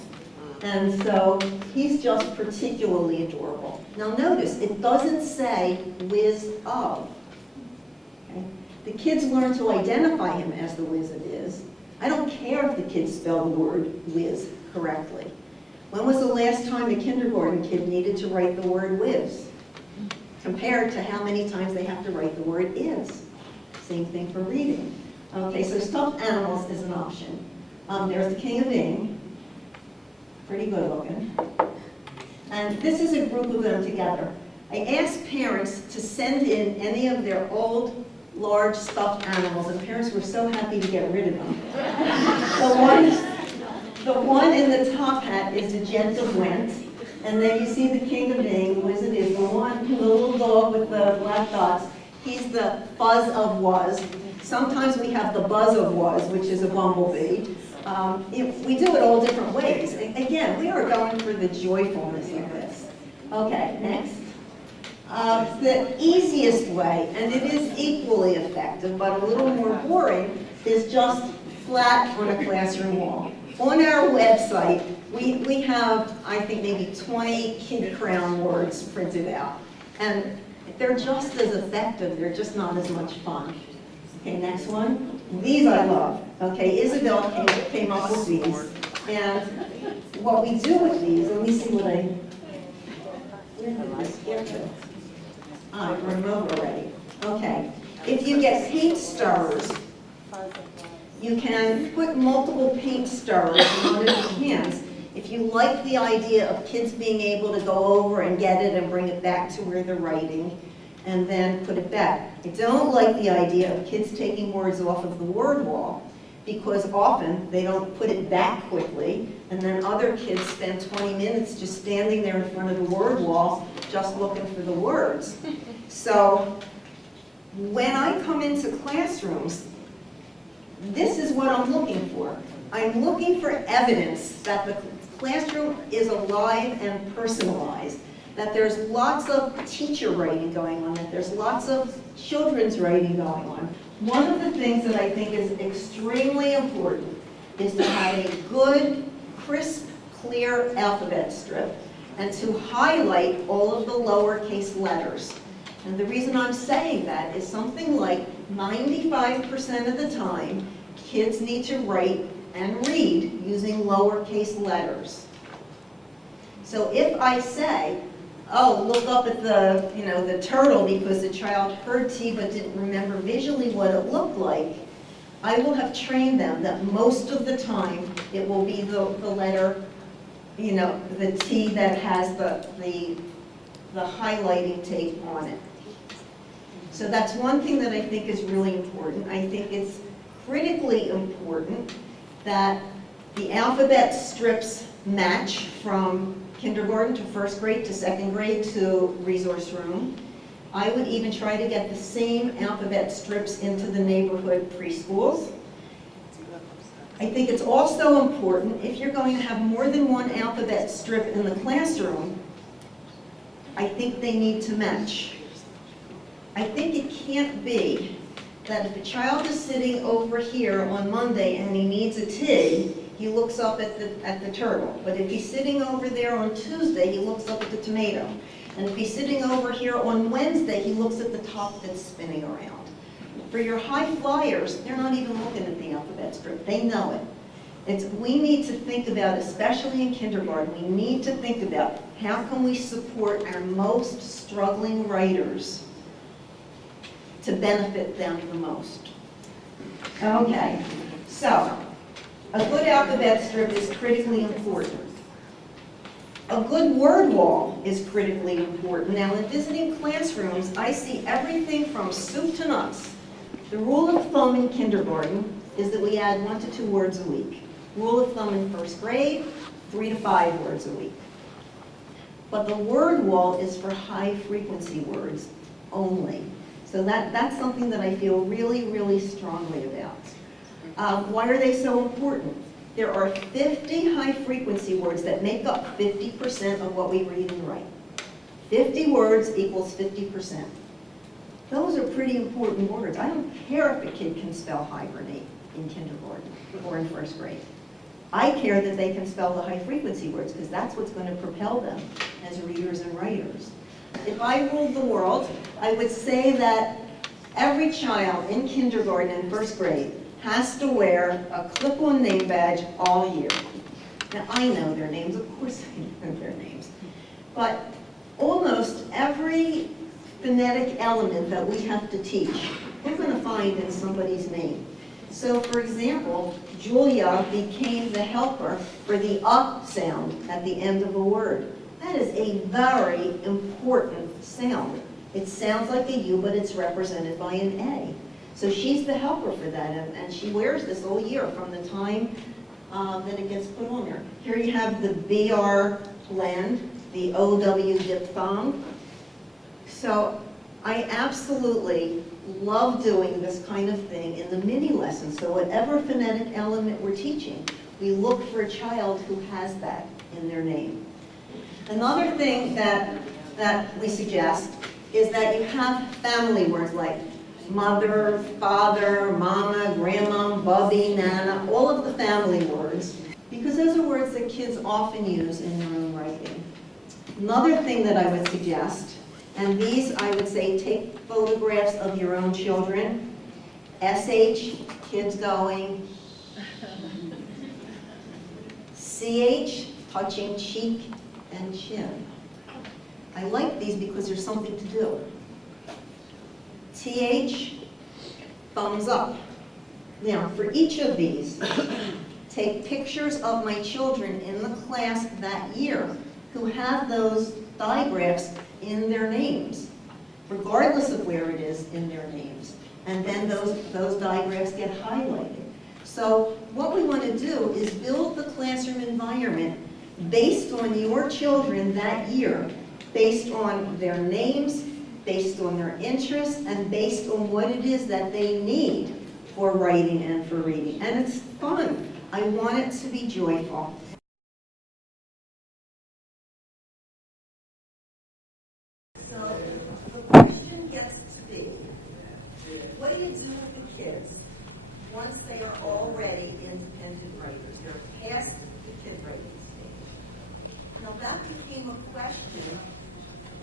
And so he's just particularly adorable. Now notice, it doesn't say Whiz of. Okay? The kids learn to identify him as the Whiz-a-Biz. I don't care if the kids spell the word whiz correctly. When was the last time a kindergarten kid needed to write the word whiz? Compared to how many times they have to write the word is. Same thing for reading. Okay, so stuffed animals is an option. There's the king of ing. Pretty good looking. And this is a group of them together. I asked parents to send in any of their old, large stuffed animals, and parents were so happy to get rid of them. The one in the top hat is the Gent of Went, and then you see the king of ing, Whiz-a-Biz, the little dog with the black dots. He's the Fuzz of Was. Sometimes we have the Buzz of Was, which is a bumblebee. We do it all different ways. Again, we are going for the joyfulness of this. Okay, next. The easiest way, and it is equally effective, but a little more boring, is just flat on a classroom wall. On our website, we have, I think, maybe 20 kid crown words printed out. And they're just as effective, they're just not as much fun. Okay, next one. These I love. Okay, Isabel came up with these. And what we do with these, let me see what I get to. I remember already. Okay, if you get paint stirrers, you can put multiple paint stirrers in one of your cans. If you like the idea of kids being able to go over and get it and bring it back to where they're writing, and then put it back. I don't like the idea of kids taking words off of the word wall because often they don't put it back quickly, and then other kids spend 20 minutes just standing there in front of the word wall just looking for the words. So when I come into classrooms, this is what I'm looking for. I'm looking for evidence that the classroom is alive and personalized, that there's lots of teacher writing going on, that there's lots of children's writing going on. One of the things that I think is extremely important is to have a good, crisp, clear alphabet strip and to highlight all of the lowercase letters. And the reason I'm saying that is something like 95% of the time, kids need to write and read using lowercase letters. So if I say, oh, look up at the, the turtle because the child heard T but didn't remember visually what it looked like, I will have trained them that most of the time it will be the letter, the T that has the highlighting tape on it. So that's one thing that I think is really important. I think it's critically important that the alphabet strips match from kindergarten to first grade to second grade to resource room. I would even try to get the same alphabet strips into the neighborhood preschools. I think it's also important, if you're going to have more than one alphabet strip in the classroom, I think they need to match. I think it can't be that if a child is sitting over here on Monday and he needs a T, he looks up at the turtle. But if he's sitting over there on Tuesday, he looks up at the tomato. And if he's sitting over here on Wednesday, he looks at the top that's spinning around. For your high flyers, they're not even looking at the alphabet script. They know it. We need to think about, especially in kindergarten, we need to think about how can we support our most struggling writers to benefit them the most. Okay, so a good alphabet strip is critically important. A good word wall is critically important. Now, in visiting classrooms, I see everything from soup to nuts. The rule of thumb in kindergarten is that we add 1 to 2 words a week. Rule of thumb in first grade, 3 to 5 words a week. But the word wall is for high frequency words only. So that's something that I feel really, really strongly about. Why are they so important? There are 50 high frequency words that make up 50% of what we read and write. 50 words equals 50%. Those are pretty important words. I don't care if a kid can spell hibernate in kindergarten or in first grade. I care that they can spell the high frequency words because that's what's going to propel them as readers and writers. If I ruled the world, I would say that every child in kindergarten and first grade has to wear a clip-on name badge all year. Now, I know their names, of course I know their names, but almost every phonetic element that we have to teach, we're going to find in somebody's name. So, for example, Julia became the helper for the sound at the end of a word. That is a very important sound. It sounds like a U, but it's represented by an A. So she's the helper for that, and she wears this all year from the time that it gets put on there. Here you have the BR blend, the OW diphthong. So I absolutely love doing this kind of thing in the mini lessons. So whatever phonetic element we're teaching, we look for a child who has that in their name. Another thing that we suggest is that you have family words like mother, father, mama, grandma, bubby, nana, all of the family words, because those are words that kids often use in their own writing. Another thing that I would suggest, and these I would say take photographs of your own children, SH, kids going, CH, touching cheek and chin. I like these because there's something to do. TH, thumbs up. Now, for each of these, take pictures of my children in the class that year who have those digraphs in their names, regardless of where it is in their names. And then those digraphs get highlighted. So what we want to do is build the classroom environment based on your children that year, based on their names, based on their interests, and based on what it is that they need for writing and for reading. And it's fun. I want it to be joyful. So the question gets to be, what do you do with the kids once they are already independent writers? They're past the kid writing stage. Now that became a question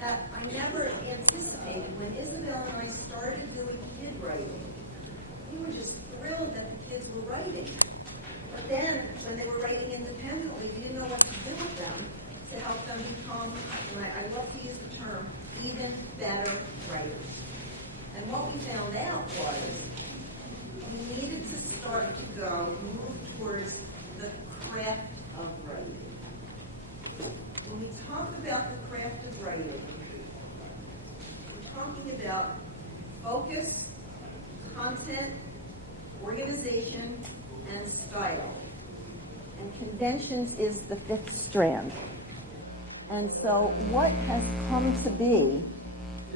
that I never anticipated. When Isabel and I started doing kid writing, we were just thrilled that the kids were writing. But then, when they were writing independently, we didn't know what to do with them to help them become, and I love to use the term, even better writers. And what we found out was we needed to start to move towards the craft of writing. When we talk about the craft of writing, we're talking about focus, content, organization, and style. And conventions is the fifth strand. And so what has come to be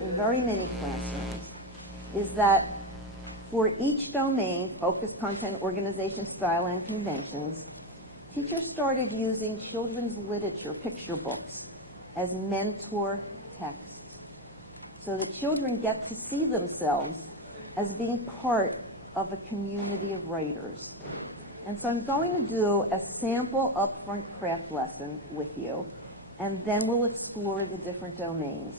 in very many classrooms is that for each domain, focus, content, organization, style, and conventions, teachers started using children's literature picture books as mentor texts so that children get to see themselves as being part of a community of writers. And so I'm going to do a sample upfront craft lesson with you, and then we'll explore the different domains.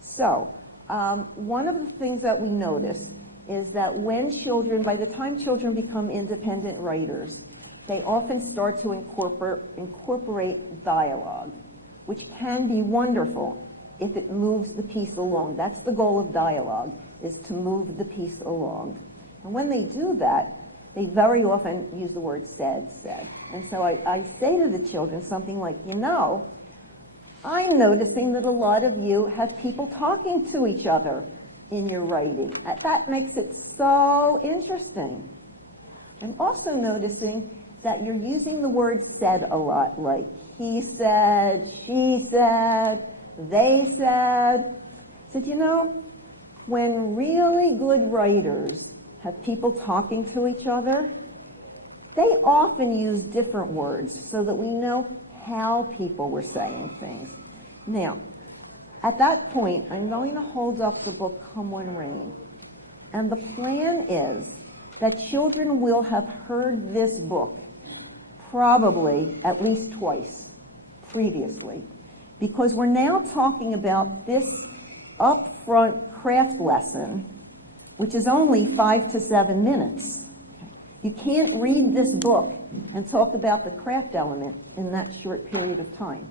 So, one of the things that we notice is that when children, by the time children become independent writers, they often start to incorporate dialogue, which can be wonderful if it moves the piece along. That's the goal of dialogue, is to move the piece along. And when they do that, they very often use the word said. And so I say to the children something like, you know, I'm noticing that a lot of you have people talking to each other in your writing. That makes it so interesting. I'm also noticing that you're using the word said a lot, like he said, she said, they said. I said, you know, when really good writers have people talking to each other, they often use different words so that we know how people were saying things. Now, at that point, I'm going to hold up the book Come One Rain. And the plan is that children will have heard this book probably at least twice previously, because we're now talking about this upfront craft lesson, which is only 5 to 7 minutes. You can't read this book and talk about the craft element in that short period of time.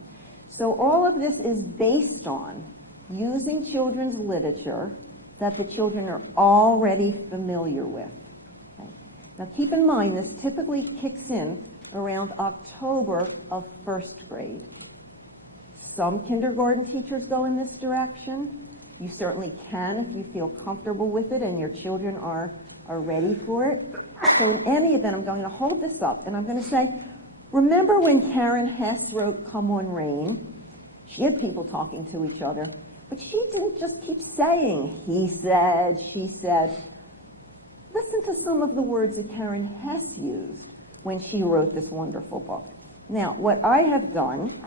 So all of this is based on using children's literature that the children are already familiar with. Okay. Now keep in mind, this typically kicks in around October of first grade. Some kindergarten teachers go in this direction. You certainly can if you feel comfortable with it and your children are ready for it. So in any event, I'm going to hold this up and I'm going to say, remember when Karen Hess wrote Come On Rain? She had people talking to each other, but she didn't just keep saying he said, she said. Listen to some of the words that Karen Hess used when she wrote this wonderful book. Now, what I have done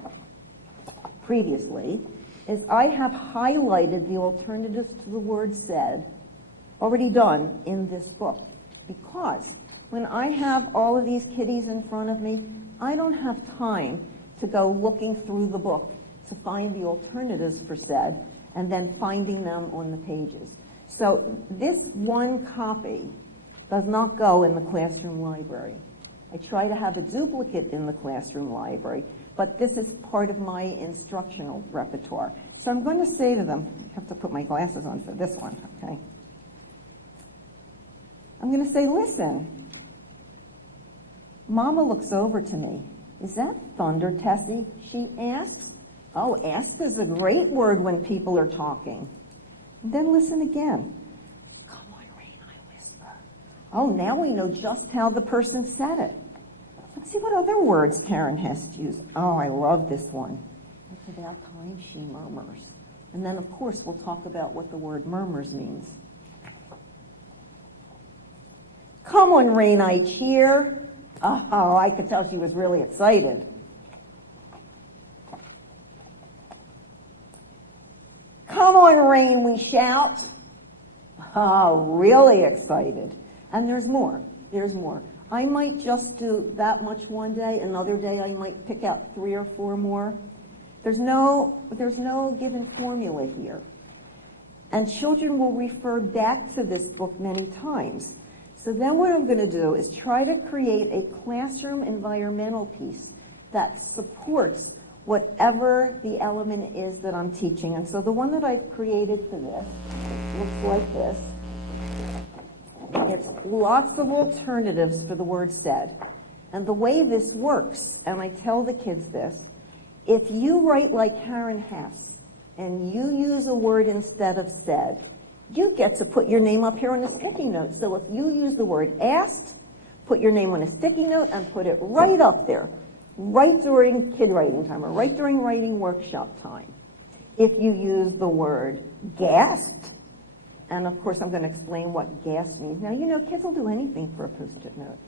previously is I have highlighted the alternatives to the word said, already done in this book, because when I have all of these kiddies in front of me, I don't have time to go looking through the book to find the alternatives for said and then finding them on the pages. So this one copy does not go in the classroom library. I try to have a duplicate in the classroom library, but this is part of my instructional repertoire. So I'm going to say to them, I have to put my glasses on for this one, okay? I'm going to say, listen, Mama looks over to me. Is that thunder, Tessie? She asks. Oh, ask is a great word when people are talking. And then listen again. Come on, Rain, I whisper. Oh, now we know just how the person said it. Let's see what other words Karen Hess used. Oh, I love this one. It's about time she murmurs. And then, of course, we'll talk about what the word murmurs means. Come on, Rain, I cheer. Oh, I could tell she was really excited. Come on, Rain, we shout. Oh, really excited. And there's more. There's more. I might just do that much one day. Another day I might pick out 3 or 4 more. There's no given formula here. And children will refer back to this book many times. So then what I'm going to do is try to create a classroom environmental piece that supports whatever the element is that I'm teaching. And so the one that I've created for this looks like this. It's lots of alternatives for the word said. And the way this works, and I tell the kids this, if you write like Karen Hess and you use a word instead of said, you get to put your name up here on a sticky note. So if you use the word asked, put your name on a sticky note and put it right up there, right during kid writing time or right during writing workshop time. If you use the word gasped, and of course I'm going to explain what gasp means. Now, you know, kids will do anything for a Post-it note.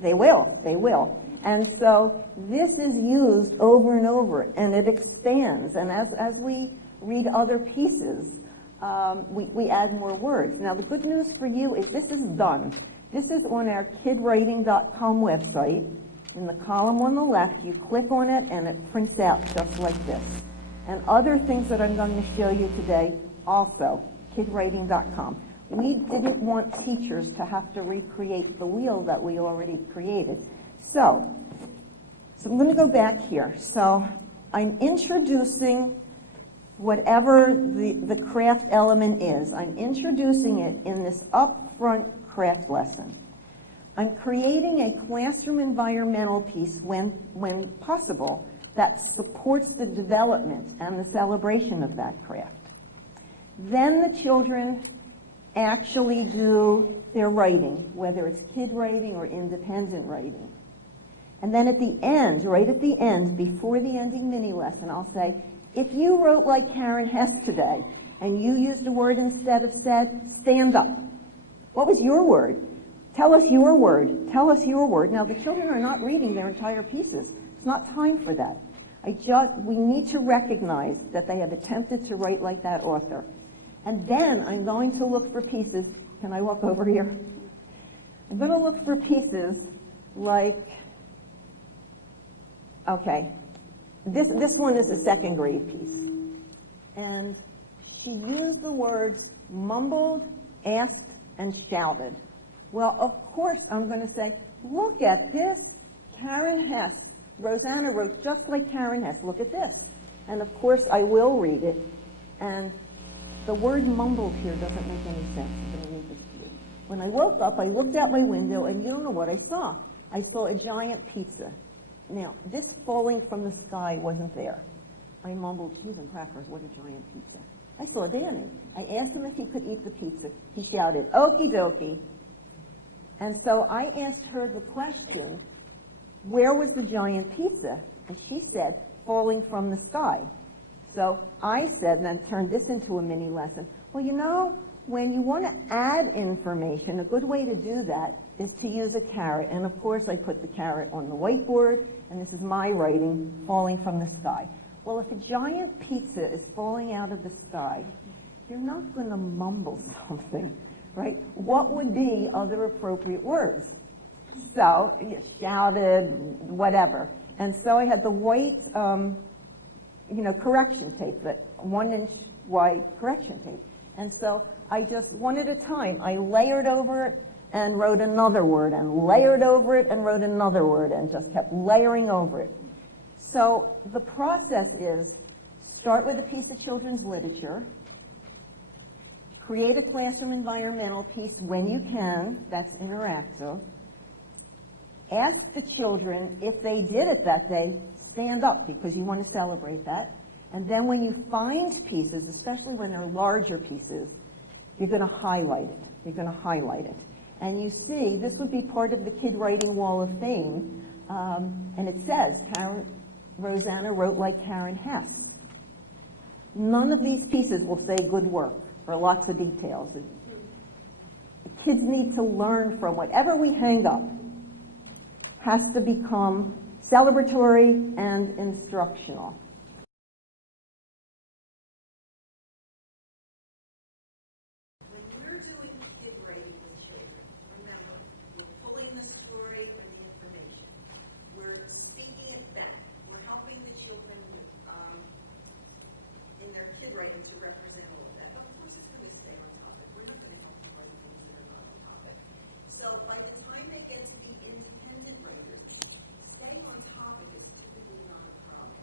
They will. And so this is used over and over, and it expands. And as we read other pieces, we add more words. Now, the good news for you is this is done. This is on our kidwriting.com website. In the column on the left, you click on it and it prints out just like this. And other things that I'm going to show you today, also, kidwriting.com. We didn't want teachers to have to recreate the wheel that we already created. So I'm going to go back here. So I'm introducing whatever the craft element is. I'm introducing it in this upfront craft lesson. I'm creating a classroom environmental piece when possible that supports the development and the celebration of that craft. Then the children actually do their writing, whether it's kid writing or independent writing. And then at the end, right at the end, before the ending mini lesson, I'll say, if you wrote like Karen Hess today and you used a word instead of said, stand up. What was your word? Tell us your word. Tell us your word. Now, the children are not reading their entire pieces. It's not time for that. We need to recognize that they have attempted to write like that author. And then I'm going to look for pieces. Can I walk over here? I'm going to look for pieces like, okay, this one is a second grade piece. And she used the words mumbled, asked, and shouted. Well, of course, I'm going to say, look at this. Karen Hess. Rosanna wrote just like Karen Hess. Look at this. And of course, I will read it. And the word mumbled here doesn't make any sense. I'm going to read this to you. When I woke up, I looked out my window, and you don't know what I saw. I saw a giant pizza. Now, this falling from the sky wasn't there. I mumbled, cheese and crackers, what a giant pizza. I saw Danny. I asked him if he could eat the pizza. He shouted, okie dokie. And so I asked her the question, where was the giant pizza? And she said, falling from the sky. So I said, and then turned this into a mini lesson, well, you know, when you want to add information, a good way to do that is to use a carrot. And of course, I put the carrot on the whiteboard, and this is my writing, falling from the sky. Well, if a giant pizza is falling out of the sky, you're not going to mumble something, right? What would be other appropriate words? So, shouted, whatever. And so I had the white, correction tape, that 1-inch wide correction tape. And so I just, one at a time, I layered over it and wrote another word, and layered over it and wrote another word, and just kept layering over it. So the process is, start with a piece of children's literature, create a classroom environmental piece when you can, that's interactive. Ask the children if they did it that day, stand up because you want to celebrate that. And then when you find pieces, especially when they're larger pieces, you're going to highlight it. You're going to highlight it. And you see, this would be part of the Kid Writing Wall of Fame. And it says, Rosanna wrote like Karen Hess. None of these pieces will say good work or lots of details. Kids need to learn from whatever we hang up has to become celebratory and instructional. When we're doing kid writing with children, remember, we're pulling the story or the information. We're speaking it back. We're helping the children in their kid writing to represent all of that. Of course, it's going to stay on topic. We're not going to help them write things that are not on topic. So by the time they get to the independent writers, staying on topic is typically not a problem.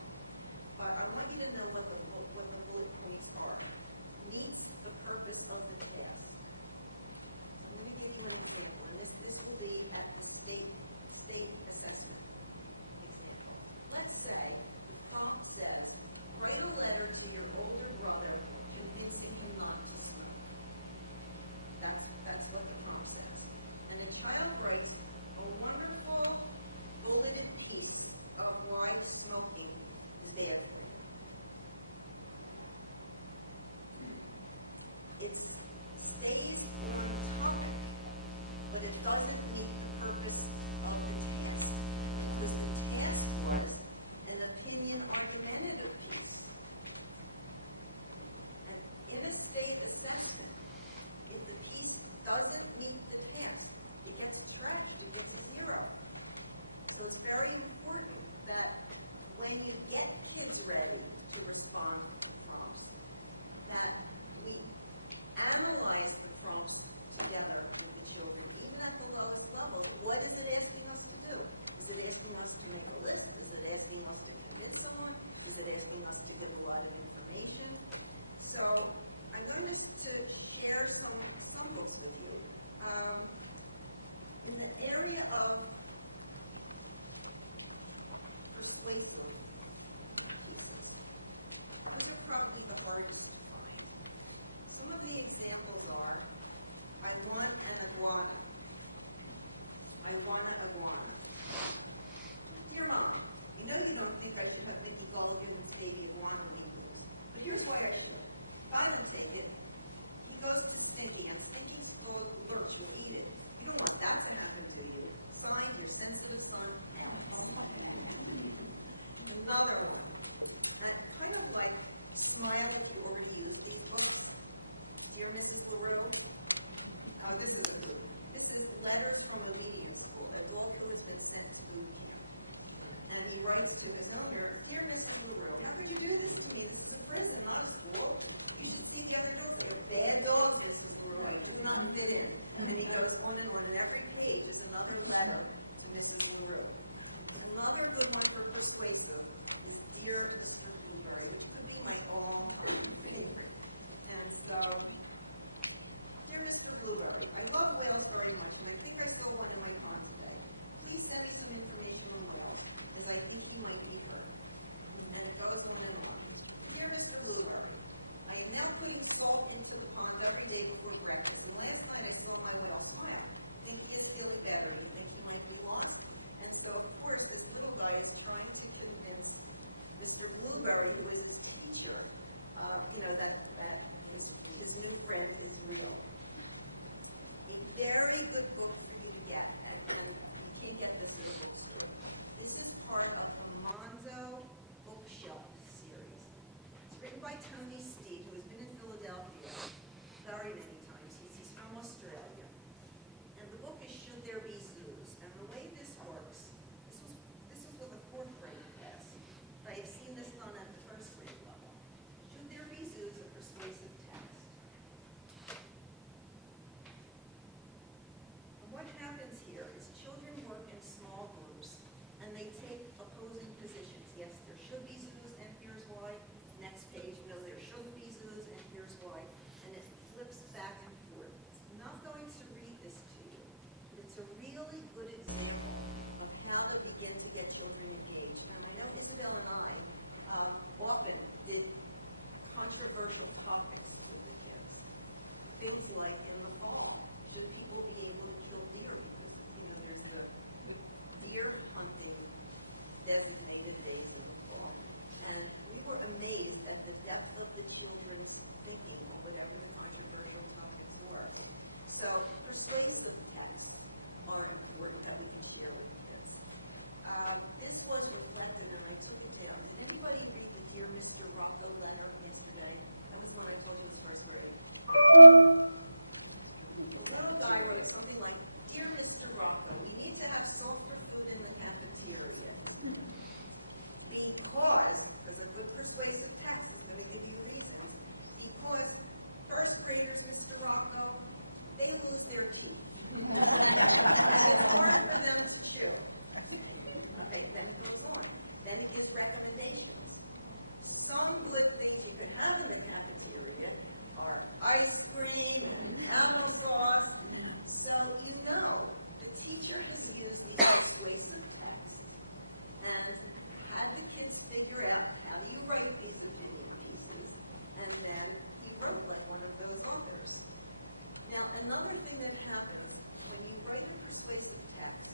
another thing that happens when you write a persuasive text,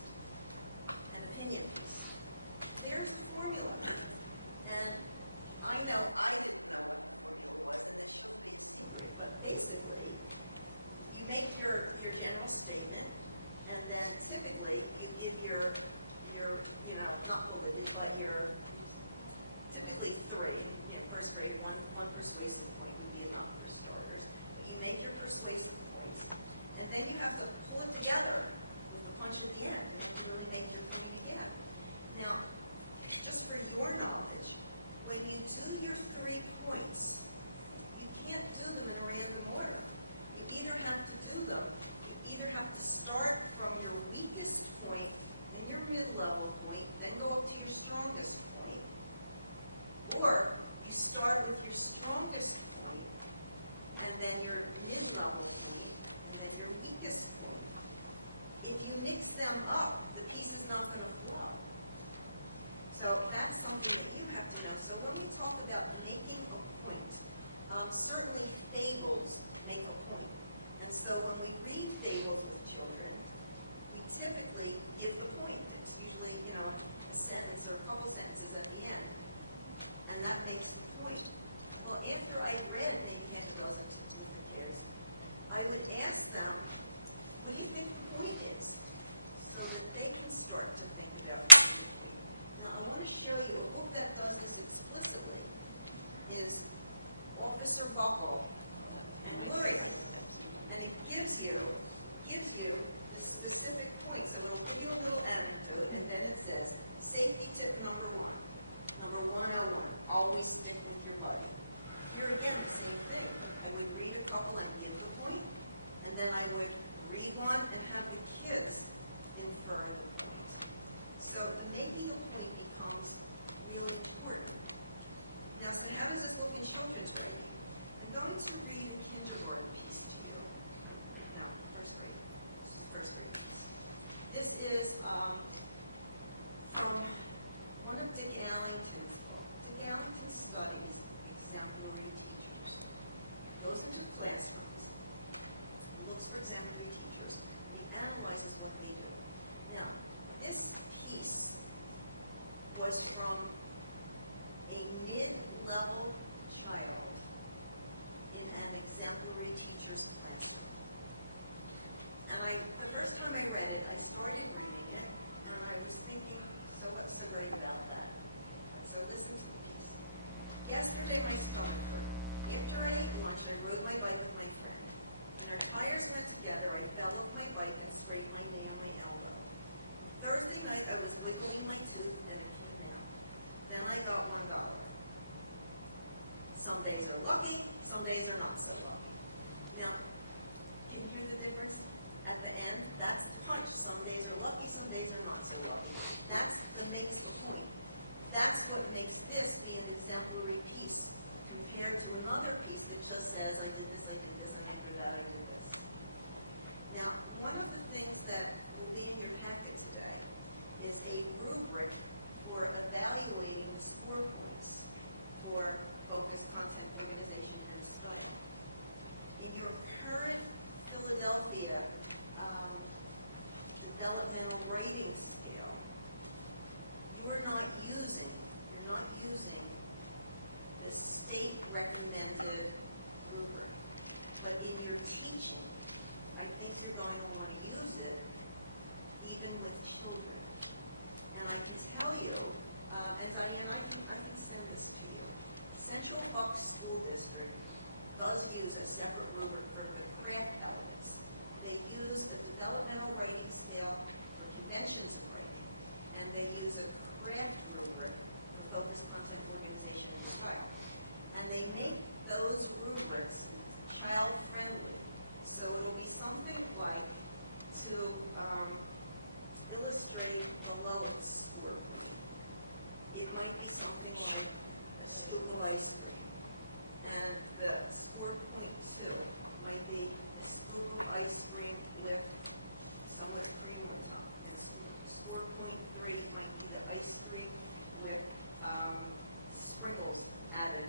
an opinion, there's a formula. And I know, but basically, you make your general statement, and then typically you give your not bulleted, but your typically three, first grade, one persuasive point would be enough for starters. You make your persuasive points, and then you have to pull it together with the punch at the end. You have to really make your point together. Now, just for your knowledge, when you do your 3 points, you can't do them in a random order. You either have to do them, you either have to start from your weakest point and your mid-level point, then go up to your strongest point, or you start with your strongest point, and then your mid-level point, and then your weakest point. If you mix them up, the piece is not going to flow. So that's something that you have to know. So when we talk about making a point, certainly fables make a point. And so when we read fables with children, we typically give the point. It's usually, a sentence or a couple sentences at the end. And that makes the point. Well, after I read maybe half a dozen to kids, I would ask them, what do you think the point is? So that they can start to think about the point. Now, I want to show you a book that does this explicitly is Officer Buckle and Luria. And it gives you the specific points. So we'll give you a little anecdote, and then it says, safety tip number 1. Number 101, always stick with your buddy. Here again, it's the same thing. I would read a couple and give the point, and then I would read one and have the kids infer the point. So the making the point becomes really important. Now, so how does this look in children's grade? I'm going to read a kindergarten piece to you. No, first grade. First grade piece. This is from one of Dick Allington's books. Dick Allington studies exemplary teachers. Goes into classrooms, looks for exemplary teachers, and he analyzes what they do. Now, this piece was from a mid-level child in an exemplary teacher's classroom. And the first time I read it, I started reading it, and I was thinking, so what's so great about that? So listen to this. Yesterday, my stomach hurt. After I ate lunch, I rode my bike with my friend. When our tires went together, I fell off my bike and scraped my knee and my elbow. Thursday night, I was wiggling my tooth and it came down. Then I got $1. Some days are lucky, some days are not so lucky. Now, can you hear the difference? At the end, that's the punch. Some days are lucky, some days are not so lucky. That's what makes the point. That's what makes this be an exemplary piece compared to another piece that just says, I did this, I did this, I did that, I did this. Now, one of the things that will be in your packet today is a rubric for evaluating score points for focus, content, organization, and style. In your current Philadelphia developmental rating scale, you're not using the state recommended rubric. But in your teaching, I think you're going to want to use it even with children. And I can tell you, and Diane, I can send this to you. Central Bucks School District does use a separate rubric for the craft elements. They use a developmental rating scale for conventions of rating, and they use a craft rubric for focus, content, organization, and style. And they make those rubrics child-friendly. So it'll be something like to illustrate the lowest score. It might be something like a scoop of ice cream. And the score point 2 might be a scoop of ice cream with some whipped cream on top. And score point 3 might be the ice cream with sprinkles added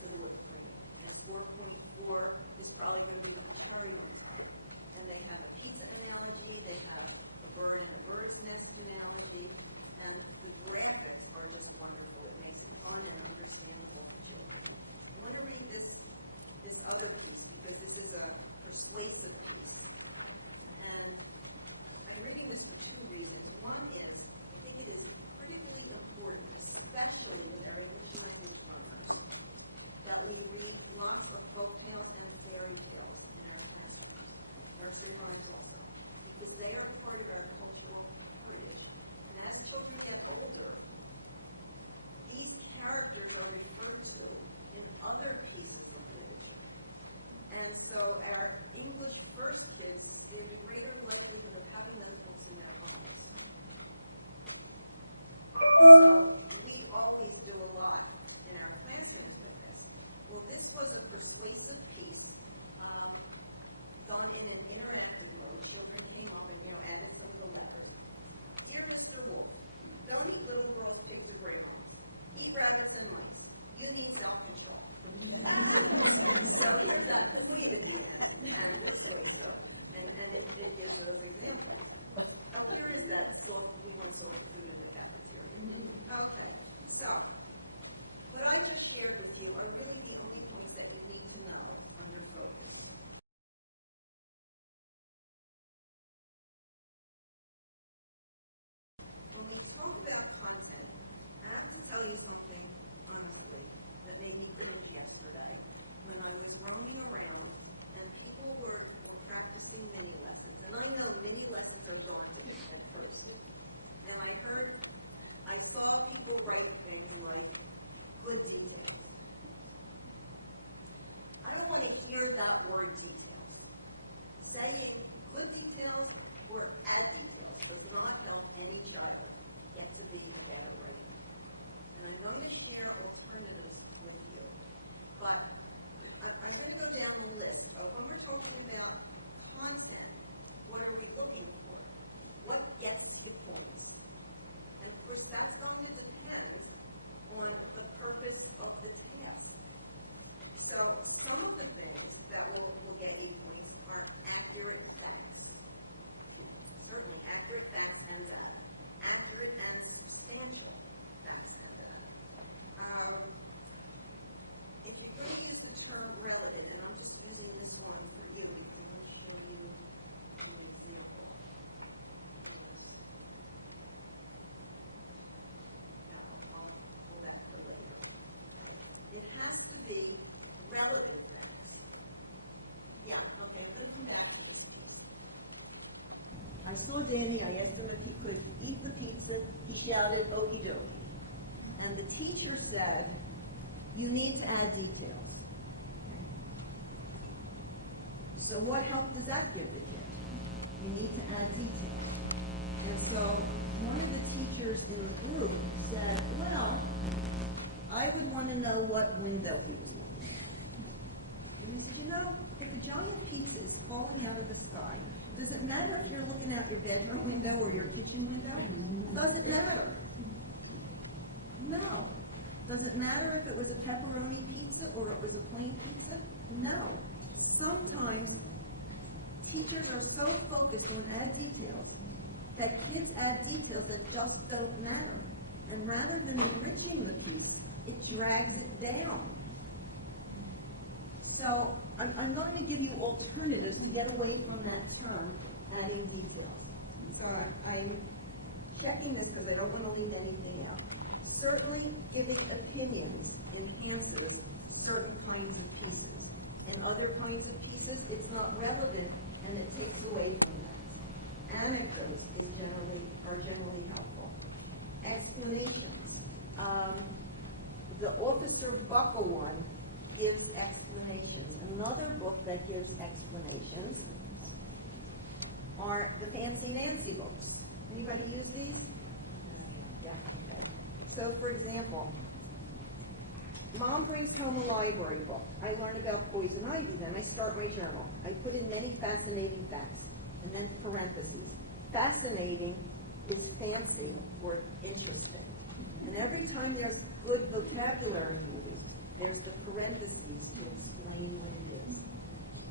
to the whipped cream. And score point 4 is probably going to be the cherry on top. gone in an interactive mode, children came up and, added some of the letters. Dear Mr. Wolf, don't eat little girls' pictograms. Eat rabbits and mice. You need self-control. So here's that queen at the end, and this way so, and it gives those examples. Oh, here is that we want to do in the cafeteria. Okay, so what I just shared with you are really the only points that you need to know on your focus. When we talk about content, I have to tell you something honestly that made me cringe yesterday when I was roaming around and people were practicing mini lessons. And I know mini lessons are daunting at first. And I saw people write things like, good details. I don't want to hear that word details. Saying good details or add details does not help any child get to be a better writer. And I'm going to share alternatives with you. But I'm going to go down the list of when we're talking about content, what are we looking for? What gets you points? And of course, that's going to depend on the purpose of the task. So some of the things that will get you points are accurate facts. Certainly accurate facts and data. Accurate and substantial facts and data. If you're going to use the term relative, and I'm just using this one for you, let me show you an example. I'll hold that for later. It has to be relative things. Yeah, okay, I'm going to come back to this. I saw Danny, I asked him if he could eat the pizza, he shouted, "Okey doke." And the teacher said, you need to add details. So what help does that give the kid? You need to add details. And so one of the teachers in the group said, well, I would want to know what window he was looking at. And he said, if a giant pizza is falling out of the sky, does it matter if you're looking out your bedroom window or your kitchen window? Does it matter? No. Does it matter if it was a pepperoni pizza or it was a plain pizza? No. Sometimes teachers are so focused on add details that kids add details that just don't matter. And rather than enriching the piece, it drags it down. So I'm going to give you alternatives to get away from that term, adding details. So I'm checking this because I don't want to leave anything out. Certainly, giving opinions enhances certain kinds of pieces. And other kinds of pieces, it's not relevant and it takes away from that. Anecdotes are generally helpful. Explanations. The Officer Buckle one gives explanations. Another book that gives explanations are the Fancy Nancy books. Anybody use these? Yeah, okay. So, for example, Mom brings home a library book. I learn about poison ivy, then I start my journal. I put in many fascinating facts, and then parentheses. Fascinating is fancy or interesting. And every time there's good vocabulary used, there's the parentheses to explain what it is.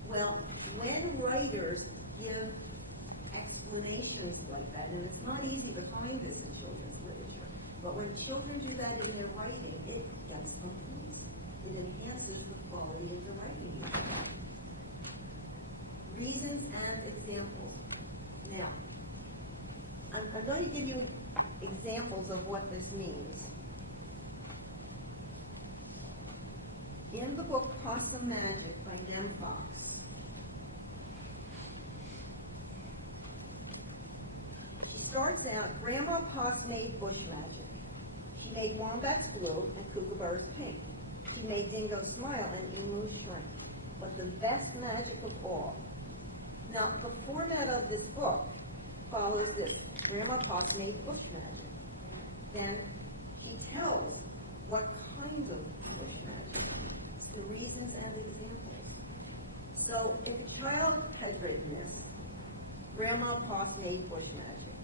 Well, when writers give explanations like that, and it's not easy to find this in children's literature, but when children do that in their writing, it gets complete. It enhances the quality of the writing. Reasons and examples. Now, I'm going to give you examples of what this means. In the book Possum Magic by Jem Fox, she starts out, Grandma Poss made bush magic. She made wombats blue and kookaburras pink. She made dingo smile and emu shrink. But the best magic of all. Now, the format of this book follows this. Grandma Poss made bush magic. Then she tells what kinds of bush magic, the reasons and examples. So if a child had Grandma Poss made bush magic.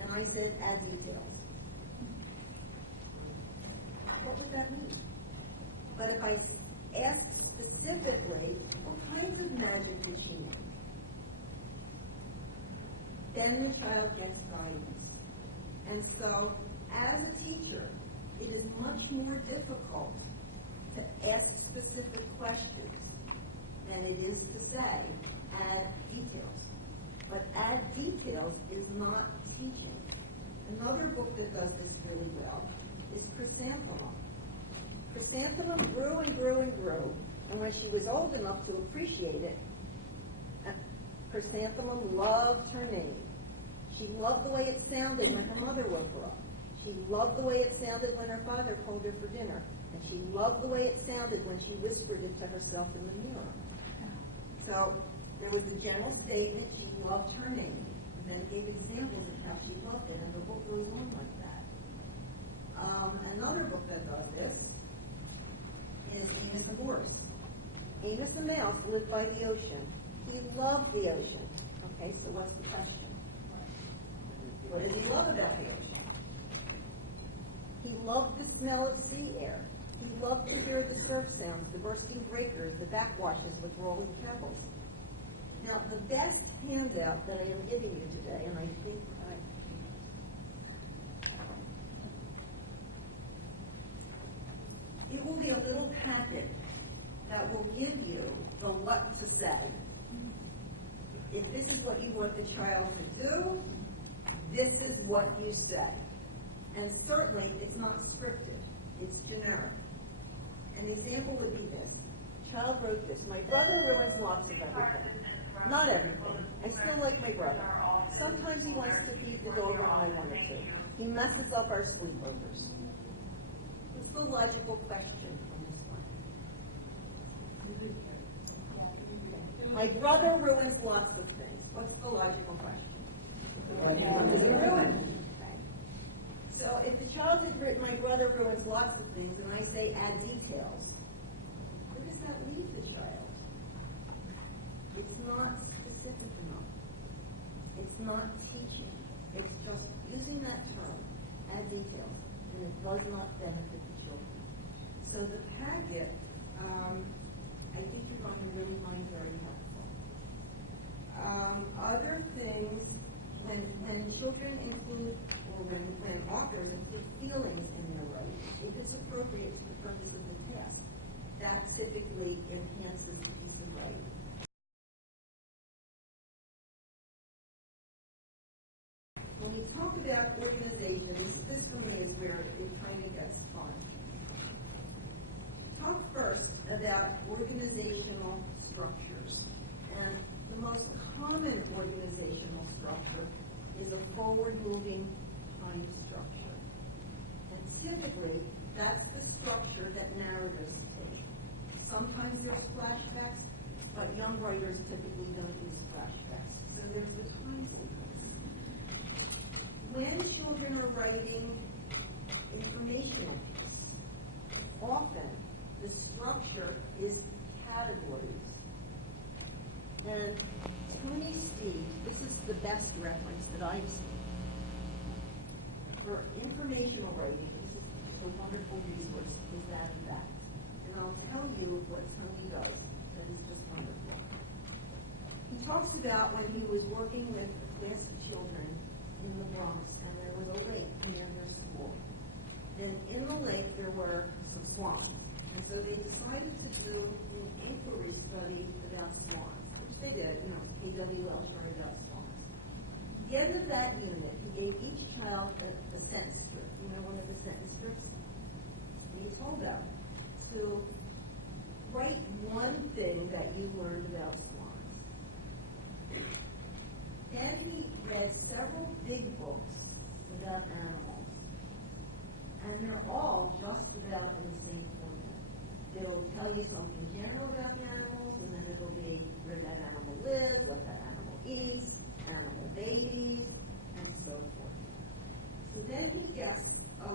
And I said, add details. What would that mean? But if I asked specifically, what kinds of magic did she make? Then the child gets guidance. And so, as a teacher, it is much more difficult to ask specific questions than it is to say, add details. But add details is not teaching. Another book that does this really well is Chrysanthemum. Chrysanthemum grew and grew and grew, and when she was old enough to appreciate it, Chrysanthemum loved her name. She loved the way it sounded when her mother woke her up. She loved the way it sounded when her father called her for dinner. And she loved the way it sounded when she whispered it to herself in the mirror. So there was a general statement, she loved her name. And then it gave examples of how she loved it, and the book goes on like that. Another book that does this is Amos the Horse. Amos the Mouse lived by the ocean. He loved the ocean. Okay, so what's the question? What does he love about the ocean? He loved the smell of sea air. He loved to hear the surf sounds, the bursting breakers, the backwashes with rolling pebbles. Now, the best handout that I am giving you today, and I think it will be a little packet that will give you the what to say. If this is what you want the child to do, this is what you say. And certainly, it's not scripted. It's generic. An example would be this. Child wrote this. My brother ruins lots of everything. Not everything. I still like my brother. Sometimes he wants to feed the dog when I want to. He messes up our sleepovers. What's the logical question on this one? My brother ruins lots of things. What's the logical question? What does he ruin? So if the child had written, my brother ruins lots of things, and I say add details, where does that leave the child? It's not specific enough. It's not teaching. It's just using that term, add details, and it does not benefit the children. So the packet, I think you're going to really find very helpful. Other things, when children include, or when authors include feelings in their writing, if it's appropriate to the purpose of the test, that typically enhances the piece of writing. When we talk about organization, this for me is where it kind of gets fun. Talk first about organizational structures. And the most common organizational structure is a forward-moving kind of structure. And typically, that's the structure that narratives take. Sometimes there's flashbacks, but young writers typically don't use flashbacks. So there's the time sequence. When children are writing informational piece, often the structure is categories. And Tony Steed, this is the best reference that I've seen. For informational writing, this is a wonderful resource, is that and that. And I'll tell you what Tony does that is just wonderful. He talks about when he was working with a class of children in the Bronx, and there was a lake near their school. And in the lake there were some swans. And so they decided to do an inquiry study about swans, which they did, KWL turned about swans. At the end of that unit, he gave each child a sentence script, one of the sentence scripts. And he told them to write one thing that you learned about swans. Then he read several big books about animals. And they're all just about in the same format. It'll tell you something general about the animals, and then it'll be where that animal lives, what that animal eats, animal babies, and so forth. So then he gets a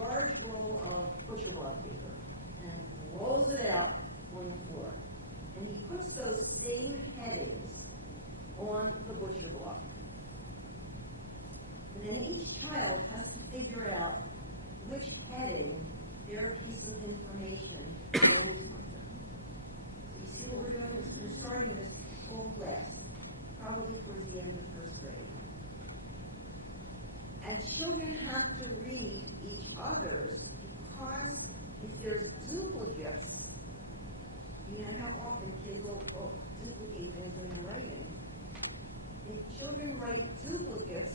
large roll of butcher bar paper and rolls it out on the floor. And he puts those same headings on the butcher block. And then each child has to figure out which heading their piece of information goes under. So you see what we're doing? We're starting this full class, probably towards the end of first grade. And children have to read each other's because if there's duplicates, you know how often kids will duplicate things when they're writing. If children write duplicates,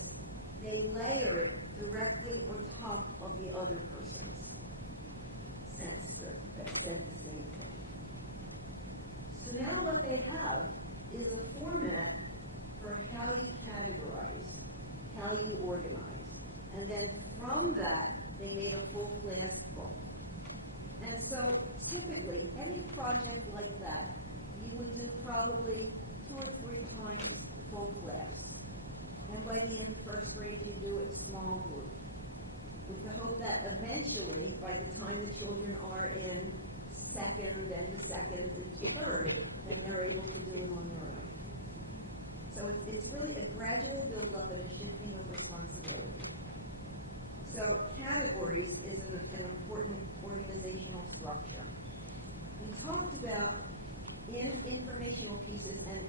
they layer it directly on top of the other person's sense that said the same thing. So now what they have is a format for how you categorize, how you organize. And then from that, they made a full class book. And so typically, any project like that, you would do probably 2 or 3 times full class. And by the end of first grade, you do it small group. With the hope that eventually, by the time the children are in second, then the second and third, then they're able to do it on their own. So it's really a gradual build-up and a shifting of responsibility. So categories is an important organizational structure. We talked about in informational pieces and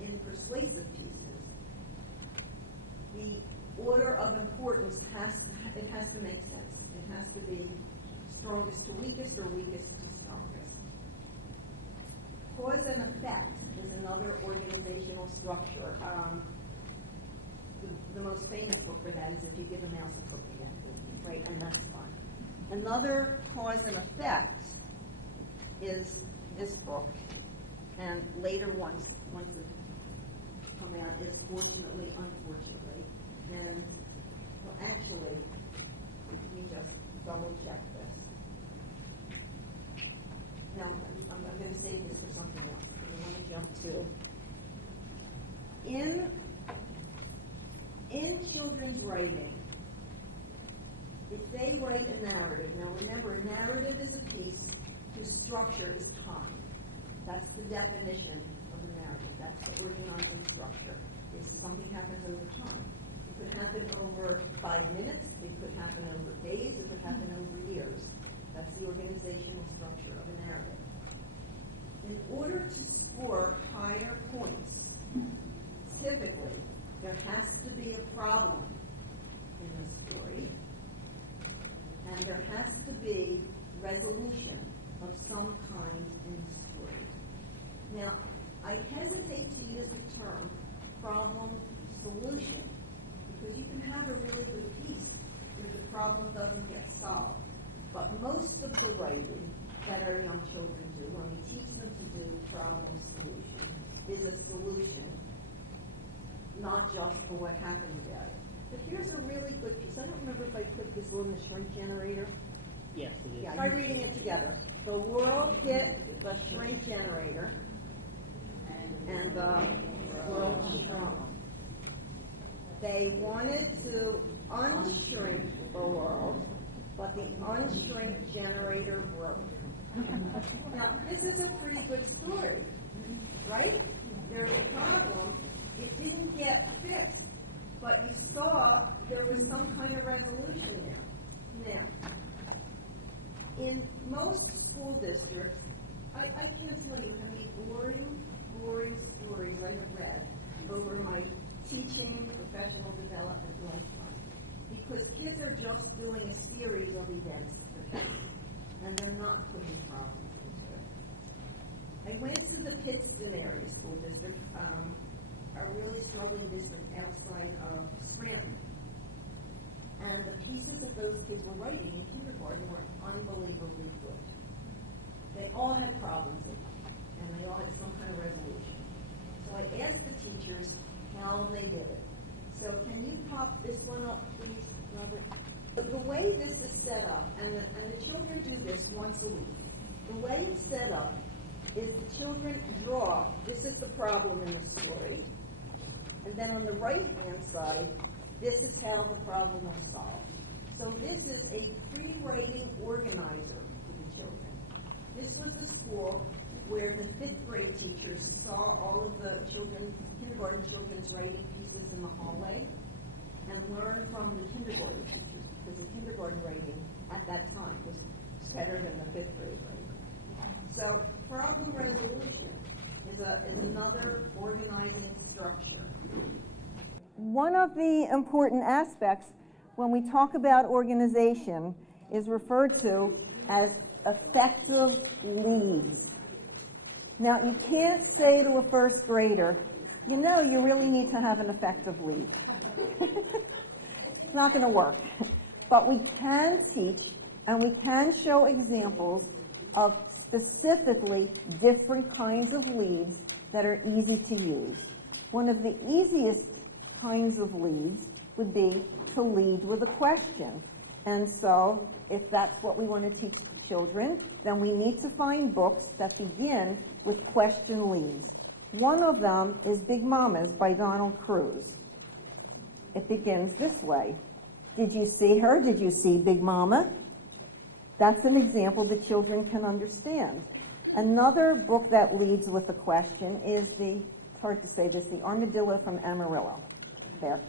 in persuasive pieces, the order of importance has to make sense. It has to be strongest to weakest or weakest to strongest. Cause and effect is another organizational structure. The most famous book for that is If You Give a Mouse a Cookie, right? And that's fine. Another cause and effect is this book, and later ones that come out is Fortunately, Unfortunately. And, well, actually, let me just double check this. Now, I'm going to save this for something else, because I want to jump to. In children's writing, if they write a narrative, now remember, a narrative is a piece whose structure is time. That's the definition of a narrative. That's the organizing structure. Is something happens over time. It could happen over 5 minutes. It could happen over days. It could happen over years. That's the organizational structure of a narrative. In order to score higher points, typically, there has to be a problem in the story, and there has to be resolution of some kind in the story. Now, I hesitate to use the term problem solution, because you can have a really good piece where the problem doesn't get solved. But most of the writing that our young children do, when we teach them to do problem solution, is a solution, not just for what happened about it. But here's a really good piece. I don't remember if I put this on the shrink generator. Yes, it is. Yeah, try reading it together. The world hit the shrink generator, and the world shrunk. They wanted to unshrink the world, but the unshrink generator broke. Now, this is a pretty good story, right? There's a problem. It didn't get fixed, but you saw there was some kind of resolution there. Now, in most school districts, I can't tell you how many boring stories I have read over my teaching professional development lifetime. Because kids are just doing a series of events, and they're not putting problems into it. I went to the Pittston area school district, a really struggling district outside of Scranton. And the pieces that those kids were writing in kindergarten were unbelievably good. They all had problems in them, and they all had some kind of resolution. So I asked the teachers how they did it. So can you pop this one up, please, Robert? The way this is set up, and the children do this once a week, the way it's set up is the children draw, this is the problem in the story, and then on the right-hand side, this is how the problem is solved. So this is a pre-writing organizer for the children. This was the school where the fifth grade teachers saw all of the kindergarten children's writing pieces in the hallway and learned from the kindergarten teachers, because the kindergarten writing at that time was better than the fifth grade writing. So problem resolution is another organizing structure. One of the important aspects when we talk about organization is referred to as effective leads. Now, you can't say to a first grader, you know, you really need to have an effective lead. It's not going to work. But we can teach and we can show examples of specifically different kinds of leads that are easy to use. One of the easiest kinds of leads would be to lead with a question. And so, if that's what we want to teach children, then we need to find books that begin with question leads. One of them is Big Mamas by Donald Cruz. It begins this way. Did you see her? Did you see Big Mama? That's an example that children can understand. Another book that leads with a question is it's hard to say this, the Armadillo from Amarillo. There.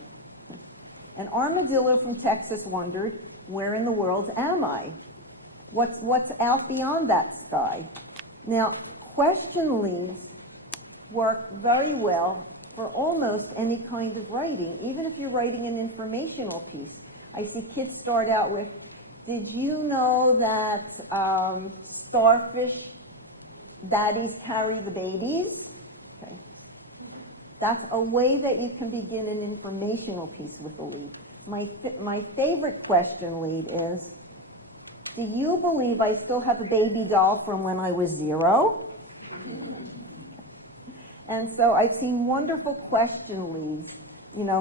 An armadillo from Texas wondered, where in the world am I? What's out beyond that sky? Now, question leads work very well for almost any kind of writing, even if you're writing an informational piece. I see kids start out with, did you know that starfish daddies carry the babies? Okay. That's a way that you can begin an informational piece with a lead. My favorite question lead is, do you believe I still have a baby doll from when I was 0? And so I've seen wonderful question leads,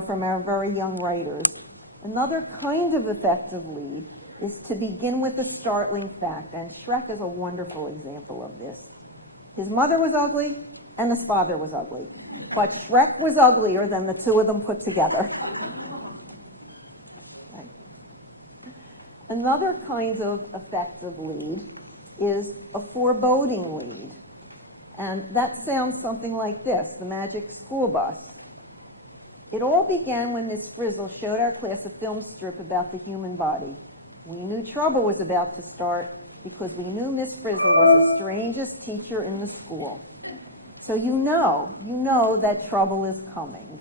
from our very young writers. Another kind of effective lead is to begin with a startling fact, and Shrek is a wonderful example of this. His mother was ugly, and his father was ugly. But Shrek was uglier than the two of them put together. Okay. Another kind of effective lead is a foreboding lead. And that sounds something like this, the Magic School Bus. It all began when Miss Frizzle showed our class a film strip about the human body. We knew trouble was about to start because we knew Miss Frizzle was the strangest teacher in the school. So you know that trouble is coming.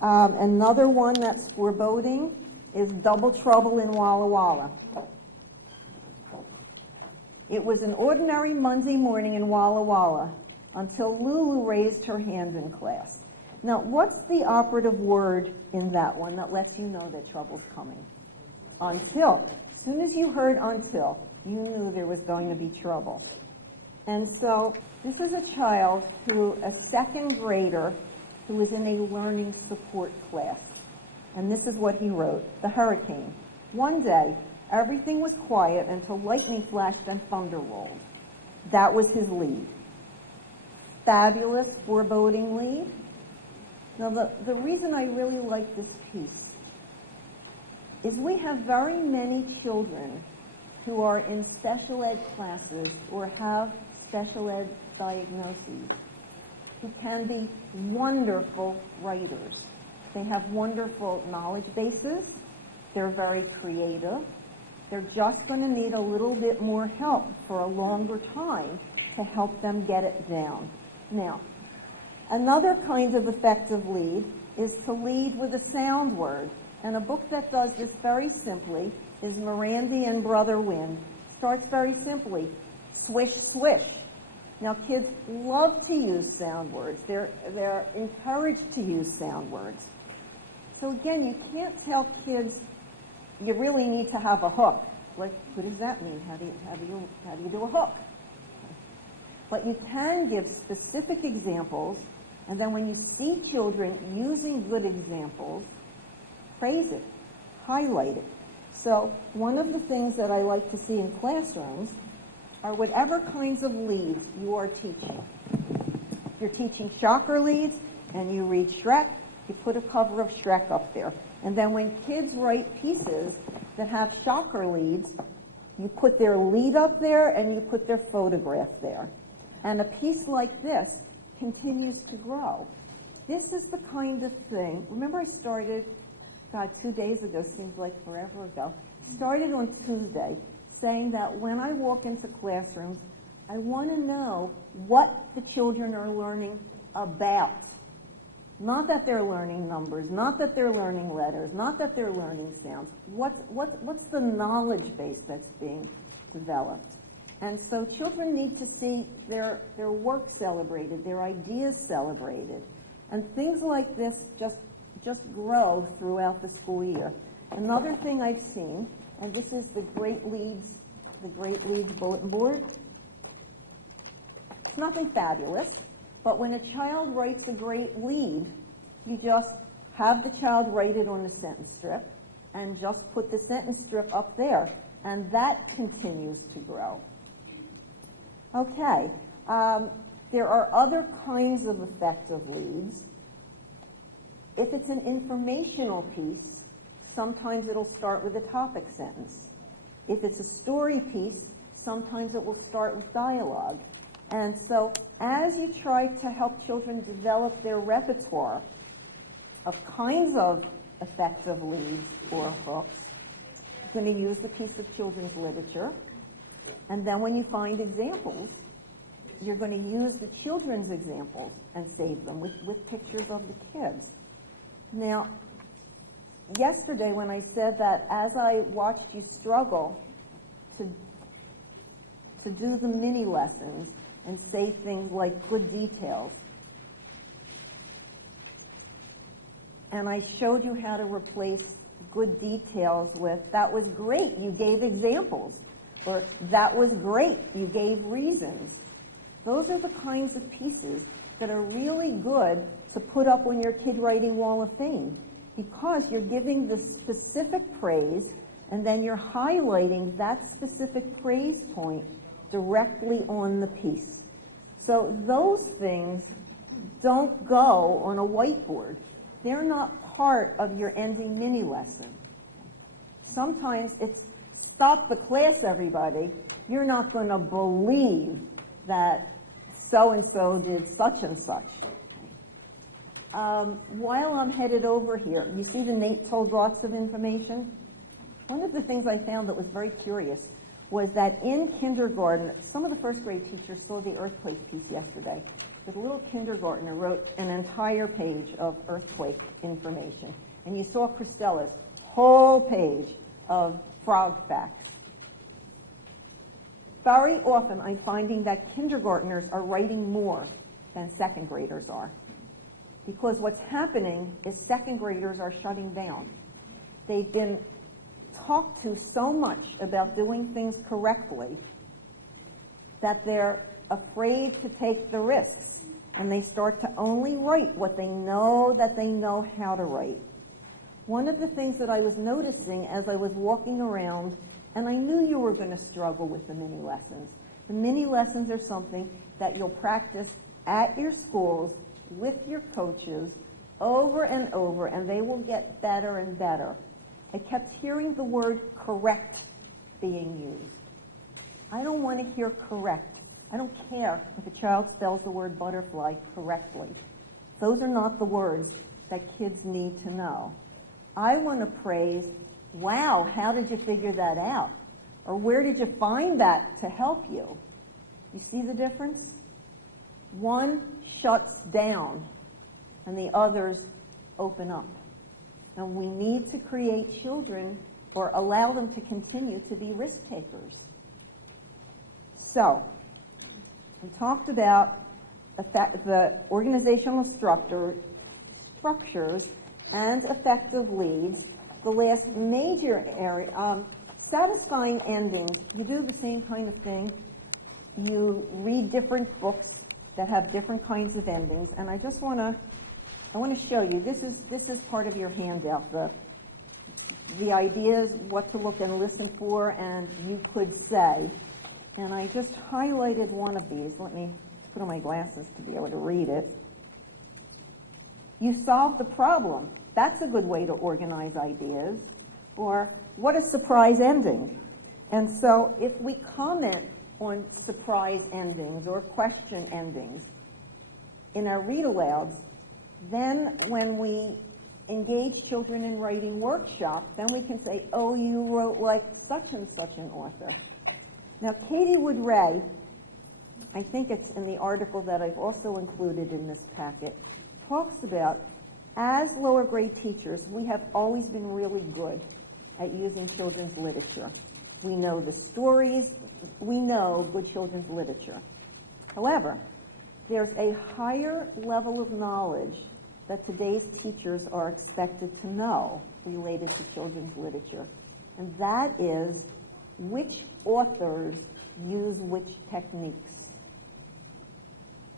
Another one that's foreboding is Double Trouble in Walla Walla. It was an ordinary Monday morning in Walla Walla until Lulu raised her hand in class. Now, what's the operative word in that one that lets you know that trouble's coming? Until. As soon as you heard until, you knew there was going to be trouble. And so this is a child a second grader who was in a learning support class. And this is what he wrote. The hurricane. One day, everything was quiet until lightning flashed and thunder rolled. That was his lead. Fabulous, foreboding lead. Now, the reason I really like this piece is we have very many children who are in special ed classes or have special ed diagnoses who can be wonderful writers. They have wonderful knowledge bases. They're very creative. They're just going to need a little bit more help for a longer time to help them get it down. Now, another kind of effective lead is to lead with a sound word. And a book that does this very simply is Mirandy and Brother Wind. Starts very simply, swish, swish. Now, kids love to use sound words. They're encouraged to use sound words. So again, you can't tell kids you really need to have a hook. Like, what does that mean? How do you do a hook? But you can give specific examples, and then when you see children using good examples, praise it, highlight it. So one of the things that I like to see in classrooms are whatever kinds of leads you are teaching. If you're teaching shocker leads and you read Shrek, you put a cover of Shrek up there. And then when kids write pieces that have shocker leads, you put their lead up there and you put their photograph there. And a piece like this continues to grow. This is the kind of thing, remember I started, God, 2 days ago, seems like forever ago, started on Tuesday saying that when I walk into classrooms, I want to know what the children are learning about. Not that they're learning numbers, not that they're learning letters, not that they're learning sounds. What's the knowledge base that's being developed? And so children need to see their work celebrated, their ideas celebrated. And things like this just grow throughout the school year. Another thing I've seen, and this is the Great Leads bulletin board. It's nothing fabulous, but when a child writes a great lead, you just have the child write it on a sentence strip and just put the sentence strip up there, and that continues to grow. Okay, there are other kinds of effective leads. If it's an informational piece, sometimes it'll start with a topic sentence. If it's a story piece, sometimes it will start with dialogue. And so as you try to help children develop their repertoire of kinds of effective leads or hooks, you're going to use the piece of children's literature. And then when you find examples, you're going to use the children's examples and save them with pictures of the kids. Now, yesterday when I said that as I watched you struggle to do the mini lessons and say things like good details, and I showed you how to replace good details with, that was great, you gave examples, or that was great, you gave reasons. Those are the kinds of pieces that are really good to put up on your kid writing wall of fame, because you're giving the specific praise and then you're highlighting that specific praise point directly on the piece. So those things don't go on a whiteboard. They're not part of your ending mini lesson. Sometimes it's stop the class, everybody. You're not going to believe that so-and-so did such and such. While I'm headed over here, you see the Nate told lots of information? One of the things I found that was very curious was that in kindergarten, some of the first grade teachers saw the earthquake piece yesterday. The little kindergartner wrote an entire page of earthquake information. And you saw Christella's whole page of frog facts. Very often I'm finding that kindergartners are writing more than second graders are. Because what's happening is second graders are shutting down. They've been talked to so much about doing things correctly that they're afraid to take the risks, and they start to only write what they know that they know how to write. One of the things that I was noticing as I was walking around, and I knew you were going to struggle with the mini lessons. The mini lessons are something that you'll practice at your schools with your coaches over and over, and they will get better and better. I kept hearing the word correct being used. I don't want to hear correct. I don't care if a child spells the word butterfly correctly. Those are not the words that kids need to know. I want to praise, wow, how did you figure that out? Or where did you find that to help you? You see the difference? One shuts down and the others open up. And we need to create children or allow them to continue to be risk takers. So, we talked about the organizational structures and effective leads. The last major area, satisfying endings. You do the same kind of thing. You read different books that have different kinds of endings, and I want to show you. This is part of your handout. The ideas, what to look and listen for, and you could say. And I just highlighted one of these. Let me put on my glasses to be able to read it. You solved the problem. That's a good way to organize ideas. Or, what a surprise ending. And so if we comment on surprise endings or question endings in our read-alouds, then when we engage children in writing workshops, then we can say, oh, you wrote like such and such an author. Now, Katie Wood Ray, I think it's in the article that I've also included in this packet, talks about, as lower grade teachers, we have always been really good at using children's literature. We know the stories, we know good children's literature. However, there's a higher level of knowledge that today's teachers are expected to know related to children's literature, and that is which authors use which techniques.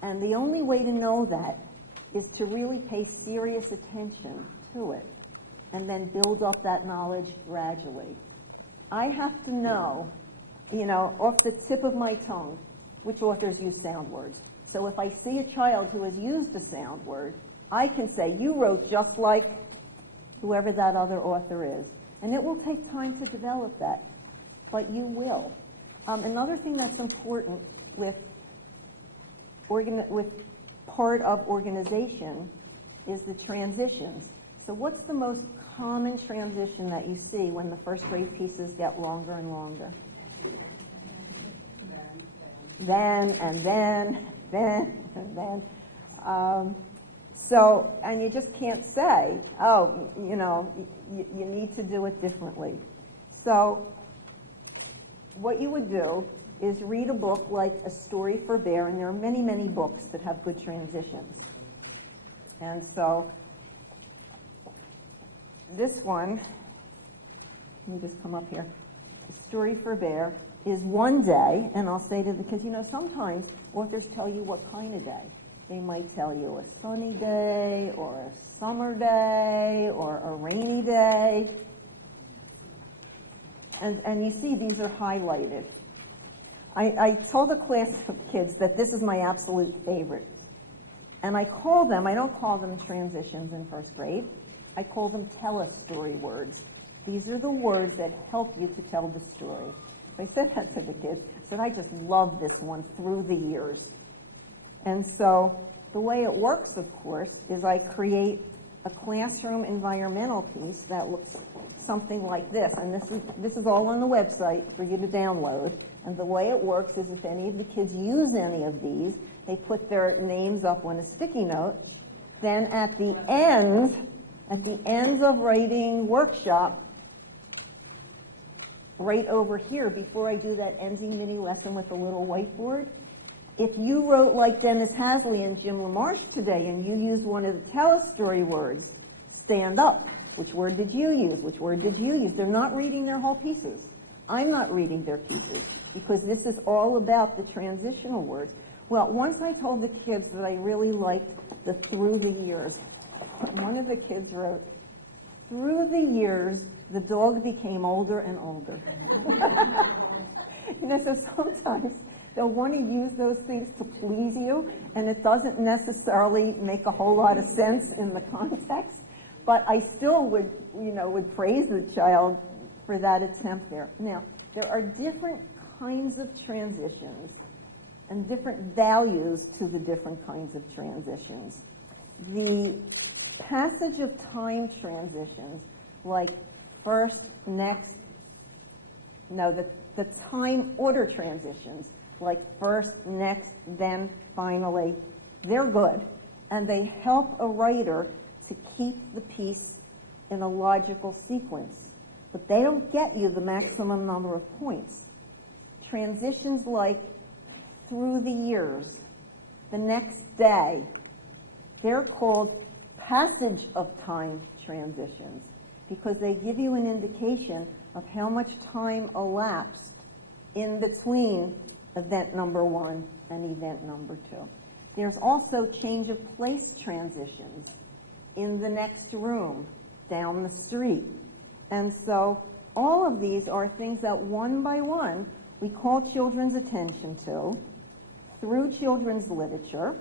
And the only way to know that is to really pay serious attention to it and then build up that knowledge gradually. I have to know, off the tip of my tongue, which authors use sound words. So if I see a child who has used a sound word, I can say, you wrote just like whoever that other author is. And it will take time to develop that, but you will. Another thing that's important with part of organization is the transitions. So what's the most common transition that you see when the first grade pieces get longer and longer? Then, and then, and then. And you just can't say, oh, you need to do it differently. So what you would do is read a book like A Story for Bear, and there are many, many books that have good transitions. And so this one, let me just come up here. A Story for Bear is one day, and I'll say to the kids, sometimes authors tell you what kind of day. They might tell you a sunny day, or a summer day, or a rainy day. And you see these are highlighted. I told a class of kids that this is my absolute favorite. And I don't call them transitions in first grade. I call them tell-a-story words. These are the words that help you to tell the story. I said that to the kids. I said, I just love this one through the years. And so the way it works, of course, is I create a classroom environmental piece that looks something like this. And this is all on the website for you to download. And the way it works is if any of the kids use any of these, they put their names up on a sticky note. Then at the ends of writing workshop, right over here, before I do that Enzy mini lesson with the little whiteboard, if you wrote like Dennis Hasley and Jim LaMarche today and you used one of the tell-a-story words, stand up. Which word did you use? Which word did you use? They're not reading their whole pieces. I'm not reading their pieces because this is all about the transitional words. Well, once I told the kids that I really liked the through the years, one of the kids wrote, through the years, the dog became older and older. So sometimes they'll want to use those things to please you, and it doesn't necessarily make a whole lot of sense in the context, but I still would praise the child for that attempt there. Now, there are different kinds of transitions and different values to the different kinds of transitions. The passage of time transitions, like first, next, the time order transitions, like first, next, then, finally, they're good. And they help a writer to keep the piece in a logical sequence. But they don't get you the maximum number of points. Transitions like through the years, the next day, they're called passage of time transitions because they give you an indication of how much time elapsed in between event number 1 and event number 2. There's also change of place transitions in the next room, down the street. And so all of these are things that one by one we call children's attention to through children's literature.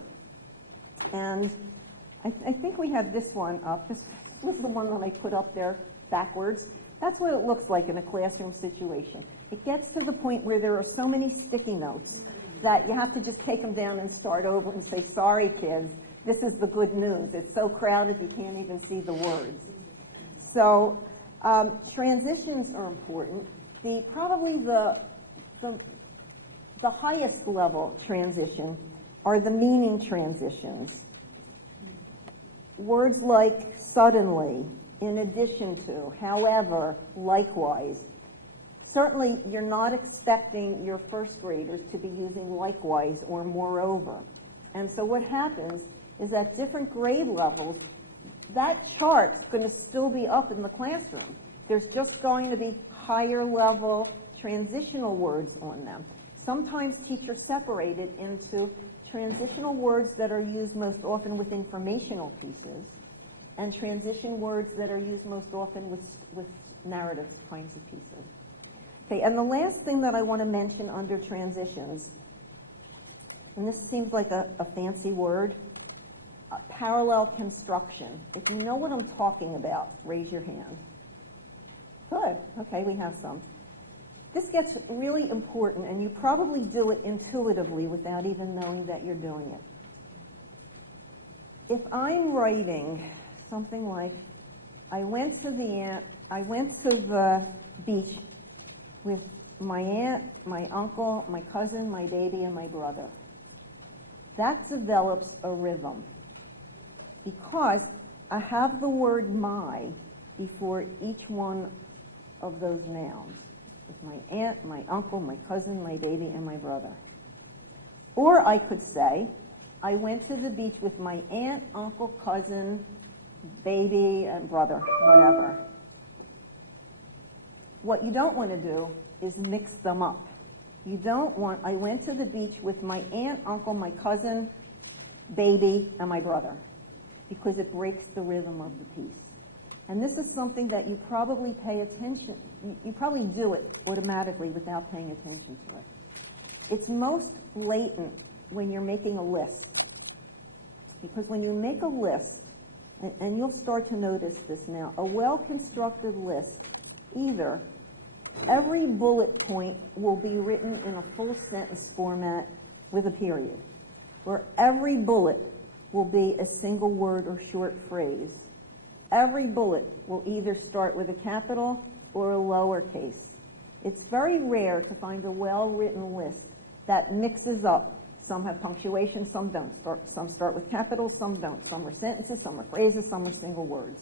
And I think we have this one up. This was the one that I put up there backwards. That's what it looks like in a classroom situation. It gets to the point where there are so many sticky notes that you have to just take them down and start over and say, sorry, kids, this is the good news. It's so crowded you can't even see the words. So transitions are important. Probably the highest level transition are the meaning transitions. Words like suddenly, in addition to, however, likewise. Certainly, you're not expecting your first graders to be using likewise or moreover. And so what happens is at different grade levels, that chart's going to still be up in the classroom. There's just going to be higher level transitional words on them. Sometimes teachers separate it into transitional words that are used most often with informational pieces and transition words that are used most often with narrative kinds of pieces. Okay, and the last thing that I want to mention under transitions, and this seems like a fancy word, parallel construction. If you know what I'm talking about, raise your hand. Good, okay, we have some. This gets really important, and you probably do it intuitively without even knowing that you're doing it. If I'm writing something like, I went to the beach with my aunt, my uncle, my cousin, my baby, and my brother. That develops a rhythm because I have the word my before each one of those nouns. With my aunt, my uncle, my cousin, my baby, and my brother. Or I could say, I went to the beach with my aunt, uncle, cousin, baby, and brother, whatever. What you don't want to do is mix them up. You don't want, I went to the beach with my aunt, uncle, my cousin, baby, and my brother, because it breaks the rhythm of the piece. And this is something that you probably pay attention, you probably do it automatically without paying attention to it. It's most latent when you're making a list. Because when you make a list, and you'll start to notice this now, a well-constructed list, either every bullet point will be written in a full sentence format with a period, or every bullet will be a single word or short phrase. Every bullet will either start with a capital or a lowercase. It's very rare to find a well-written list that mixes up. Some have punctuation, some don't. Some start with capitals, some don't. Some are sentences, some are phrases, some are single words.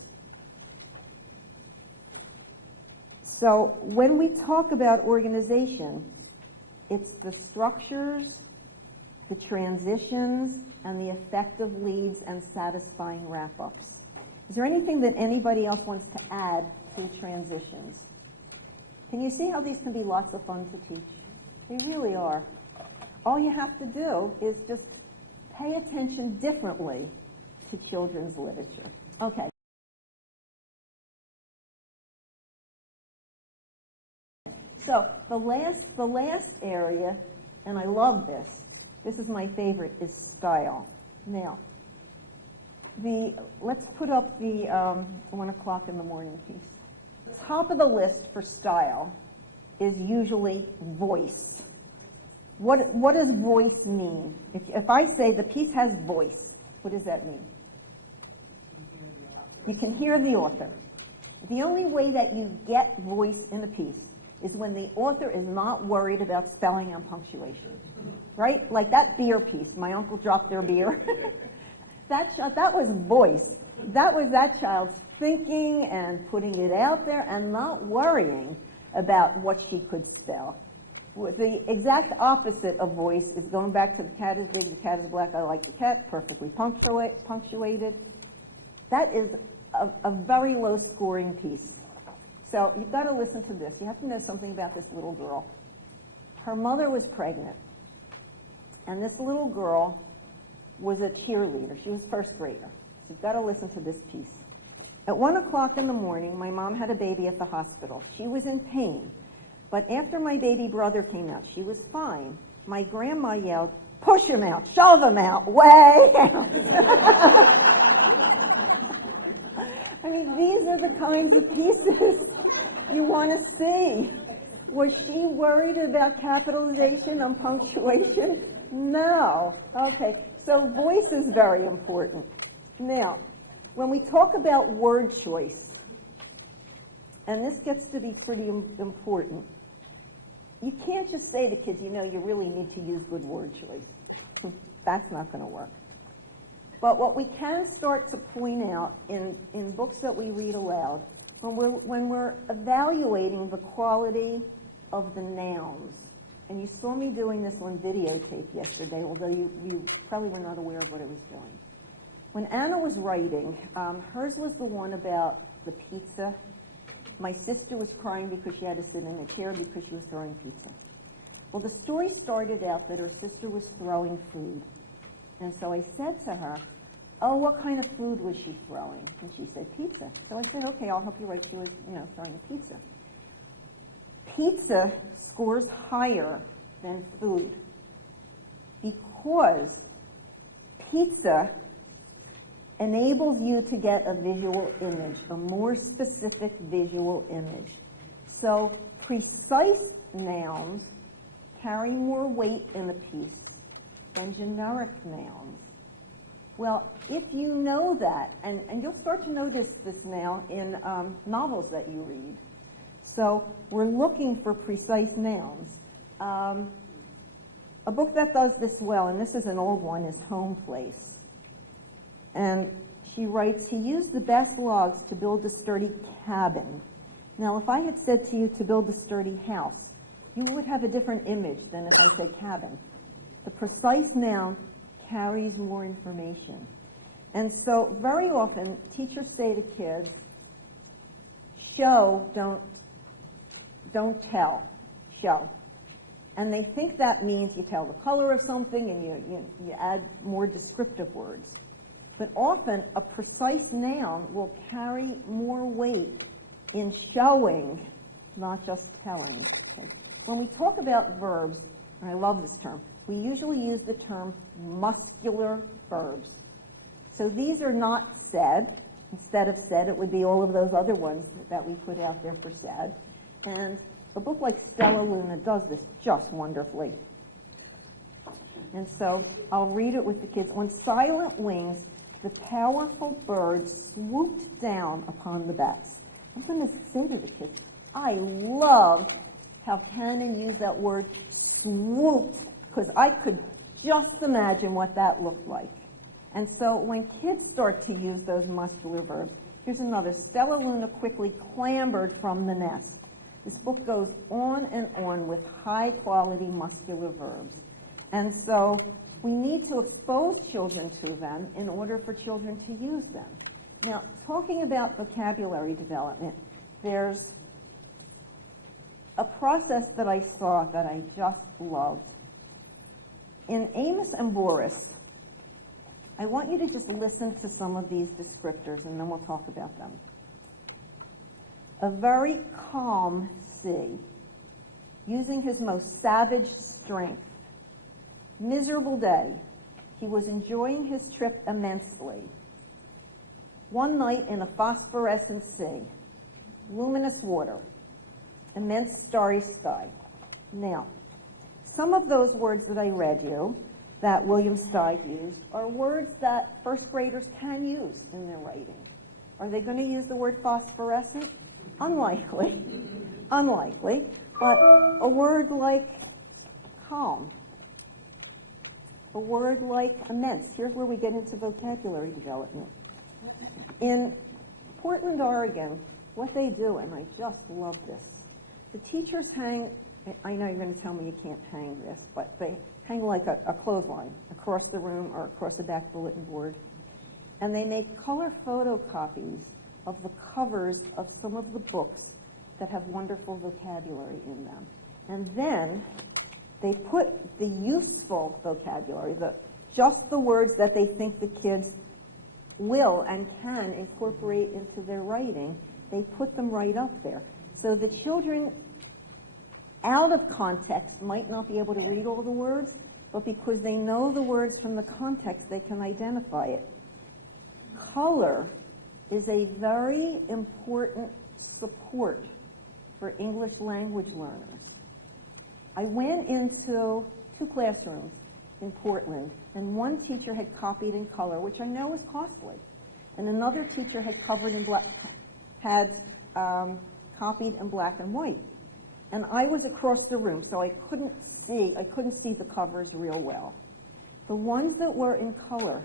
So when we talk about organization, it's the structures, the transitions, and the effective leads and satisfying wrap-ups. Is there anything that anybody else wants to add to transitions? Can you see how these can be lots of fun to teach? They really are. All you have to do is just pay attention differently to children's literature. Okay. So the last area, and I love this is my favorite, is style. Now, let's put up the 1 o'clock in the morning piece. Top of the list for style is usually voice. What does voice mean? If I say the piece has voice, what does that mean? You can hear the author. The only way that you get voice in a piece is when the author is not worried about spelling and punctuation, right? Like that beer piece, my uncle dropped their beer. That was voice. That was that child's thinking and putting it out there and not worrying about what she could spell. The exact opposite of voice is going back to the cat is big, the cat is black, I like the cat, perfectly punctuated. That is a very low scoring piece. So you've got to listen to this. You have to know something about this little girl. Her mother was pregnant, and this little girl was a cheerleader. She was first grader. So you've got to listen to this piece. At 1 o'clock in the morning, my mom had a baby at the hospital. She was in pain. But after my baby brother came out, she was fine. My grandma yelled, push him out, shove him out, way out. I mean, these are the kinds of pieces You want to see. Was she worried about capitalization and punctuation? No. Okay, so voice is very important. Now, when we talk about word choice, and this gets to be pretty important, you can't just say to kids, you know, you really need to use good word choice. That's not going to work. But what we can start to point out in books that we read aloud, when we're evaluating the quality of the nouns, and you saw me doing this on videotape yesterday, although you probably were not aware of what I was doing. When Anna was writing, hers was the one about the pizza. My sister was crying because she had to sit in a chair because she was throwing pizza. Well, the story started out that her sister was throwing food. And so I said to her, oh, what kind of food was she throwing? And she said, pizza. So I said, okay, I'll help you write. She was, throwing pizza. Pizza scores higher than food because pizza enables you to get a visual image, a more specific visual image. So precise nouns carry more weight in a piece than generic nouns. Well, if you know that, and you'll start to notice this now in novels that you read. So we're looking for precise nouns. A book that does this well, and this is an old one, is Home Place. And she writes, he used the best logs to build a sturdy cabin. Now, if I had said to you to build a sturdy house, you would have a different image than if I said cabin. The precise noun carries more information. And so very often, teachers say to kids, show, don't tell, show. And they think that means you tell the color of something and you add more descriptive words. But often, a precise noun will carry more weight in showing, not just telling. Okay. When we talk about verbs, and I love this term, we usually use the term muscular verbs. So these are not said. Instead of said, it would be all of those other ones that we put out there for said. And a book like Stella Luna does this just wonderfully. And so I'll read it with the kids. On silent wings, the powerful bird swooped down upon the bats. I'm going to say to the kids, I love how Cannon used that word swooped, because I could just imagine what that looked like. And so when kids start to use those muscular verbs, here's another. Stella Luna quickly clambered from the nest. This book goes on and on with high-quality muscular verbs. And so we need to expose children to them in order for children to use them. Now, talking about vocabulary development, there's a process that I saw that I just loved. In Amos and Boris, I want you to just listen to some of these descriptors, and then we'll talk about them. A very calm sea, using his most savage strength. Miserable day. He was enjoying his trip immensely. One night in a phosphorescent sea, luminous water, immense starry sky. Now, some of those words that I read you, that William Steig used, are words that first graders can use in their writing. Are they going to use the word phosphorescent? Unlikely. Unlikely. But a word like calm, a word like immense. Here's where we get into vocabulary development. In Portland, Oregon, what they do, and I just love this, the teachers hang, I know you're going to tell me you can't hang this, but they hang like a clothesline across the room or across the back bulletin board, and they make color photocopies of the covers of some of the books that have wonderful vocabulary in them. And then they put the useful vocabulary, just the words that they think the kids will and can incorporate into their writing, they put them right up there. So the children, out of context, might not be able to read all the words, but because they know the words from the context, they can identify it. Color is a very important support for English language learners. I went into 2 classrooms in Portland, and one teacher had copied in color, which I know was costly, and another teacher had copied in black and white. And I was across the room, so I couldn't see the covers real well. The ones that were in color,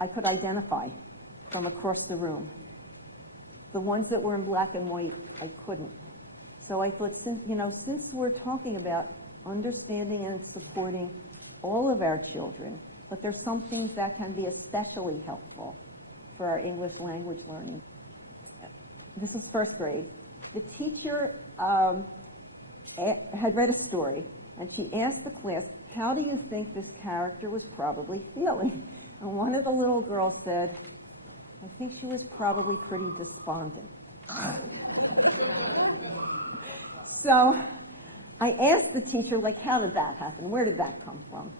I could identify from across the room. The ones that were in black and white, I couldn't. So I thought, since we're talking about understanding and supporting all of our children, but there's some things that can be especially helpful for our English language learning. This was first grade. The teacher had read a story, and she asked the class, how do you think this character was probably feeling? And one of the little girls said, I think she was probably pretty despondent. So I asked the teacher, how did that happen? Where did that come from?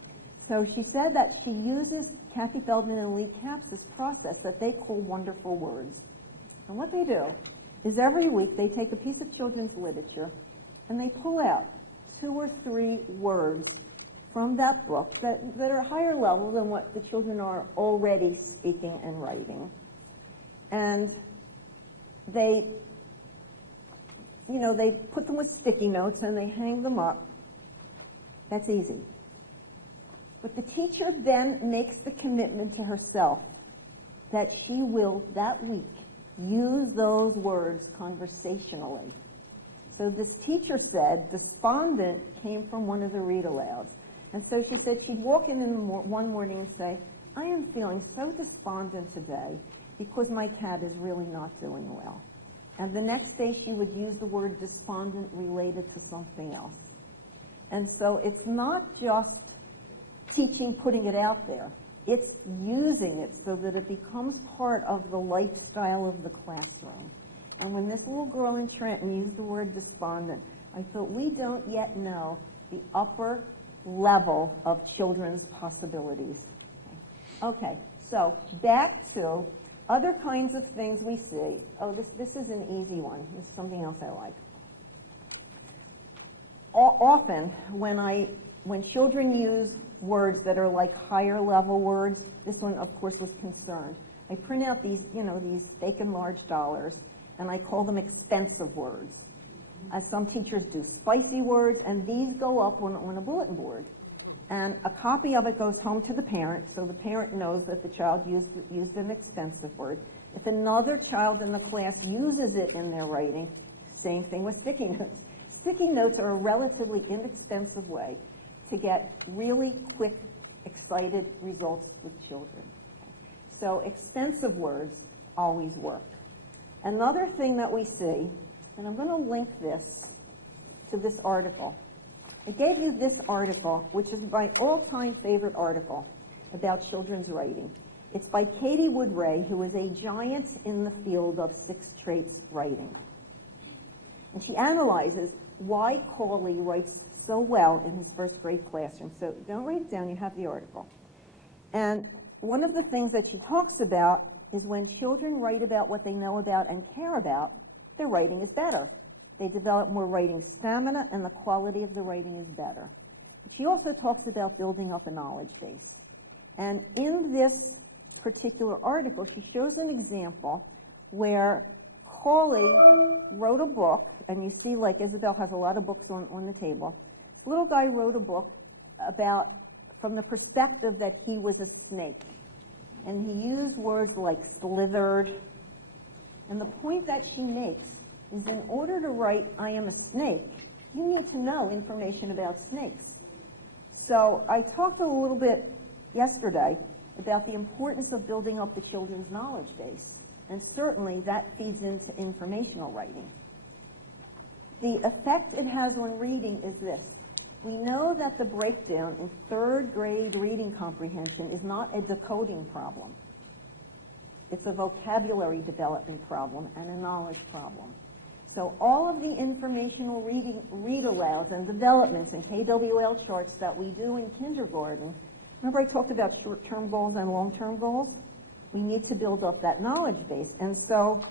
So she said that she uses Kathy Feldman and Lee Capps' process that they call wonderful words. And what they do is every week they take a piece of children's literature and they pull out 2 or 3 words from that book that are higher level than what the children are already speaking and writing. And they put them with sticky notes and they hang them up. That's easy. But the teacher then makes the commitment to herself that she will, that week, use those words conversationally. So this teacher said despondent came from one of the read-alouds. And so she said she'd walk in one morning and say, I am feeling so despondent today because my cat is really not doing well. And the next day she would use the word despondent related to something else. And so it's not just teaching, putting it out there. It's using it so that it becomes part of the lifestyle of the classroom. And when this little girl in Trenton used the word despondent, I thought we don't yet know the upper level of children's possibilities. Okay, so back to other kinds of things we see. Oh, this is an easy one. This is something else I like. Often, when children use words that are like higher level words, this one, of course, was concerned. I print out these fake and large dollars, and I call them expensive words. As some teachers do, spicy words, and these go up on a bulletin board. And a copy of it goes home to the parent, so the parent knows that the child used an expensive word. If another child in the class uses it in their writing, same thing with sticky notes. Sticky notes are a relatively inexpensive way to get really quick, excited results with children. So expensive words always work. Another thing that we see, and I'm going to link this to this article. I gave you this article, which is my all-time favorite article about children's writing. It's by Katie Wood-Ray, who is a giant in the field of 6 traits writing. And she analyzes why Cauley writes so well in his first grade classroom. So don't write it down, you have the article. And one of the things that she talks about is when children write about what they know about and care about, their writing is better. They develop more writing stamina, and the quality of the writing is better. But she also talks about building up a knowledge base. And in this particular article, she shows an example where Cauley wrote a book, and you see, like, Isabel has a lot of books on the table. This little guy wrote a book about, from the perspective that he was a snake. And he used words like slithered. And the point that she makes is in order to write, I am a snake, you need to know information about snakes. So I talked a little bit yesterday about the importance of building up the children's knowledge base. And certainly that feeds into informational writing. The effect it has on reading is this. We know that the breakdown in 3rd grade reading comprehension is not a decoding problem. It's a vocabulary development problem and a knowledge problem. So all of the informational read-alouds and developments and KWL charts that we do in kindergarten, remember I talked about short-term goals and long-term goals? We need to build up that knowledge base. And so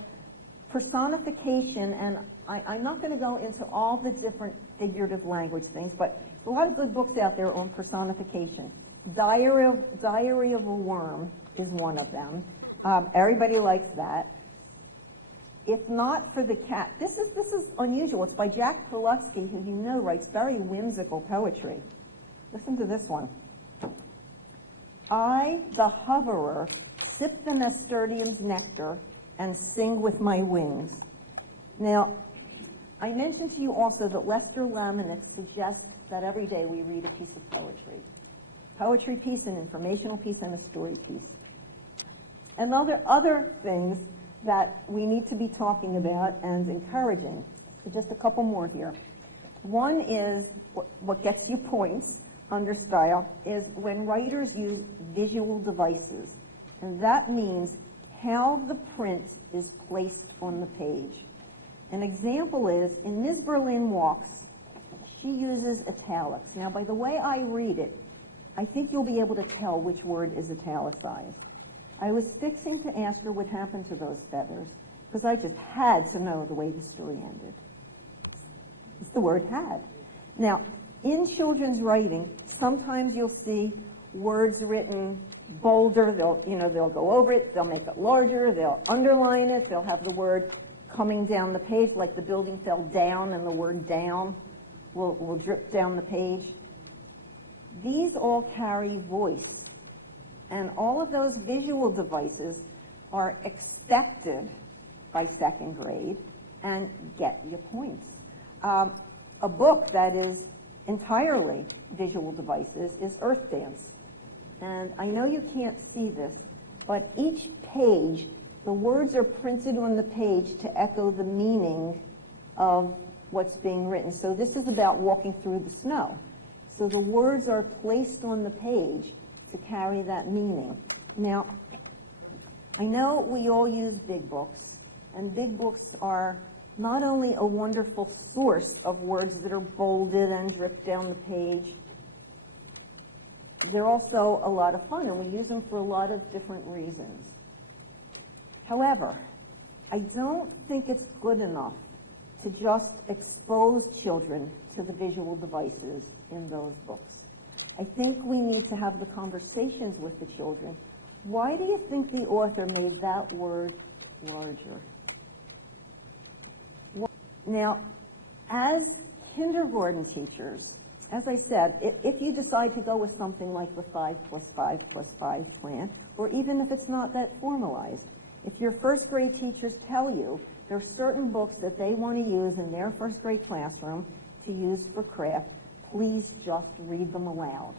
personification and I'm not going to go into all the different figurative language things, but there's a lot of good books out there on personification. Diary of a Worm is one of them. Everybody likes that. If not for the cat, this is unusual. It's by Jack Prelutsky, who you know writes very whimsical poetry. Listen to this one. I, the hoverer, sip the nasturtium's nectar and sing with my wings. Now, I mentioned to you also that Lester Lamanik suggests that every day we read a piece of poetry. Poetry piece, an informational piece, and a story piece. And other things that we need to be talking about and encouraging. Just a couple more here. One is, what gets you points under style, is when writers use visual devices. And that means how the print is placed on the page. An example is, in Ms. Berlin Walks, she uses italics. Now, by the way I read it, I think you'll be able to tell which word is italicized. I was fixing to ask her what happened to those feathers, because I just had to know the way the story ended. It's the word had. Now, in children's writing, sometimes you'll see words written bolder. They'll go over it, they'll make it larger, they'll underline it, they'll have the word coming down the page, like the building fell down and the word down will drip down the page. These all carry voice. And all of those visual devices are expected by second grade and get you points. A book that is entirely visual devices is Earth Dance. And I know you can't see this, but each page, the words are printed on the page to echo the meaning of what's being written. So this is about walking through the snow. So the words are placed on the page to carry that meaning. Now, I know we all use big books, and big books are not only a wonderful source of words that are bolded and drip down the page, they're also a lot of fun, and we use them for a lot of different reasons. However, I don't think it's good enough to just expose children to the visual devices in those books. I think we need to have the conversations with the children. Why do you think the author made that word larger? Now, as kindergarten teachers, as I said, if you decide to go with something like the 5+5+5 plan, or even if it's not that formalized, if your first grade teachers tell you there are certain books that they want to use in their first grade classroom to use for craft, please just read them aloud.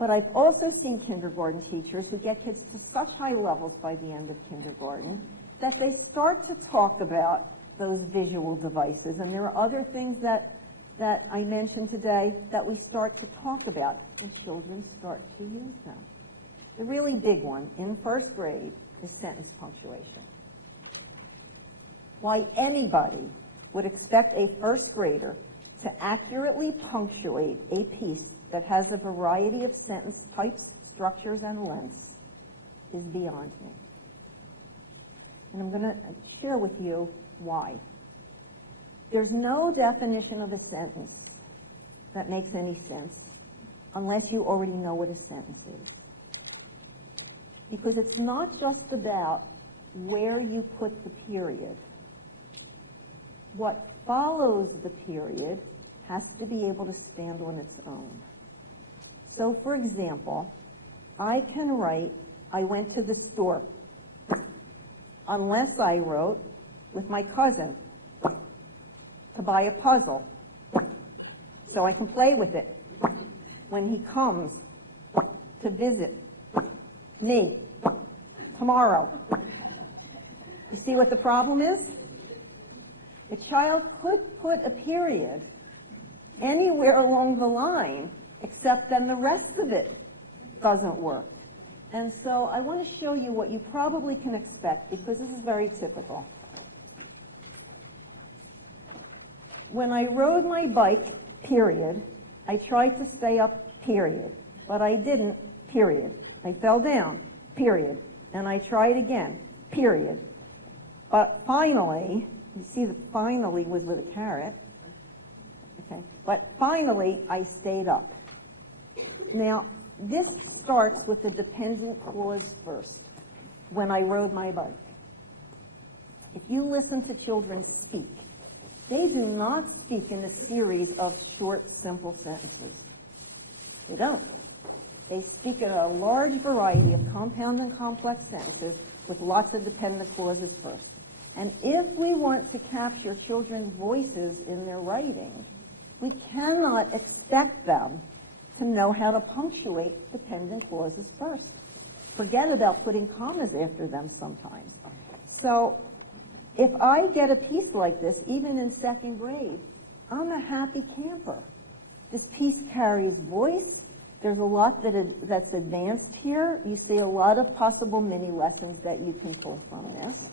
But I've also seen kindergarten teachers who get kids to such high levels by the end of kindergarten that they start to talk about those visual devices. And there are other things that I mentioned today that we start to talk about, and children start to use them. The really big one in first grade is sentence punctuation. Why anybody would expect a first grader to accurately punctuate a piece that has a variety of sentence types, structures, and lengths is beyond me. And I'm going to share with you why. There's no definition of a sentence that makes any sense unless you already know what a sentence is. Because it's not just about where you put the period. What follows the period has to be able to stand on its own. So, for example, I can write, I went to the store, unless I wrote, with my cousin, to buy a puzzle, so I can play with it when he comes to visit me tomorrow. You see what the problem is? A child could put a period anywhere along the line, except then the rest of it doesn't work. And so I want to show you what you probably can expect, because this is very typical. When I rode my bike, period, I tried to stay up, period. But I didn't, period. I fell down, period. And I tried again, period. But finally, You see the finally was with a caret. Okay, but finally, I stayed up. Now, this starts with the dependent clause first, when I rode my bike. If you listen to children speak, they do not speak in a series of short, simple sentences. They don't. They speak in a large variety of compound and complex sentences with lots of dependent clauses first. And if we want to capture children's voices in their writing, we cannot expect them to know how to punctuate dependent clauses first. Forget about putting commas after them sometimes. So if I get a piece like this, even in second grade, I'm a happy camper. This piece carries voice. There's a lot that's advanced here. You see a lot of possible mini lessons that you can pull from this.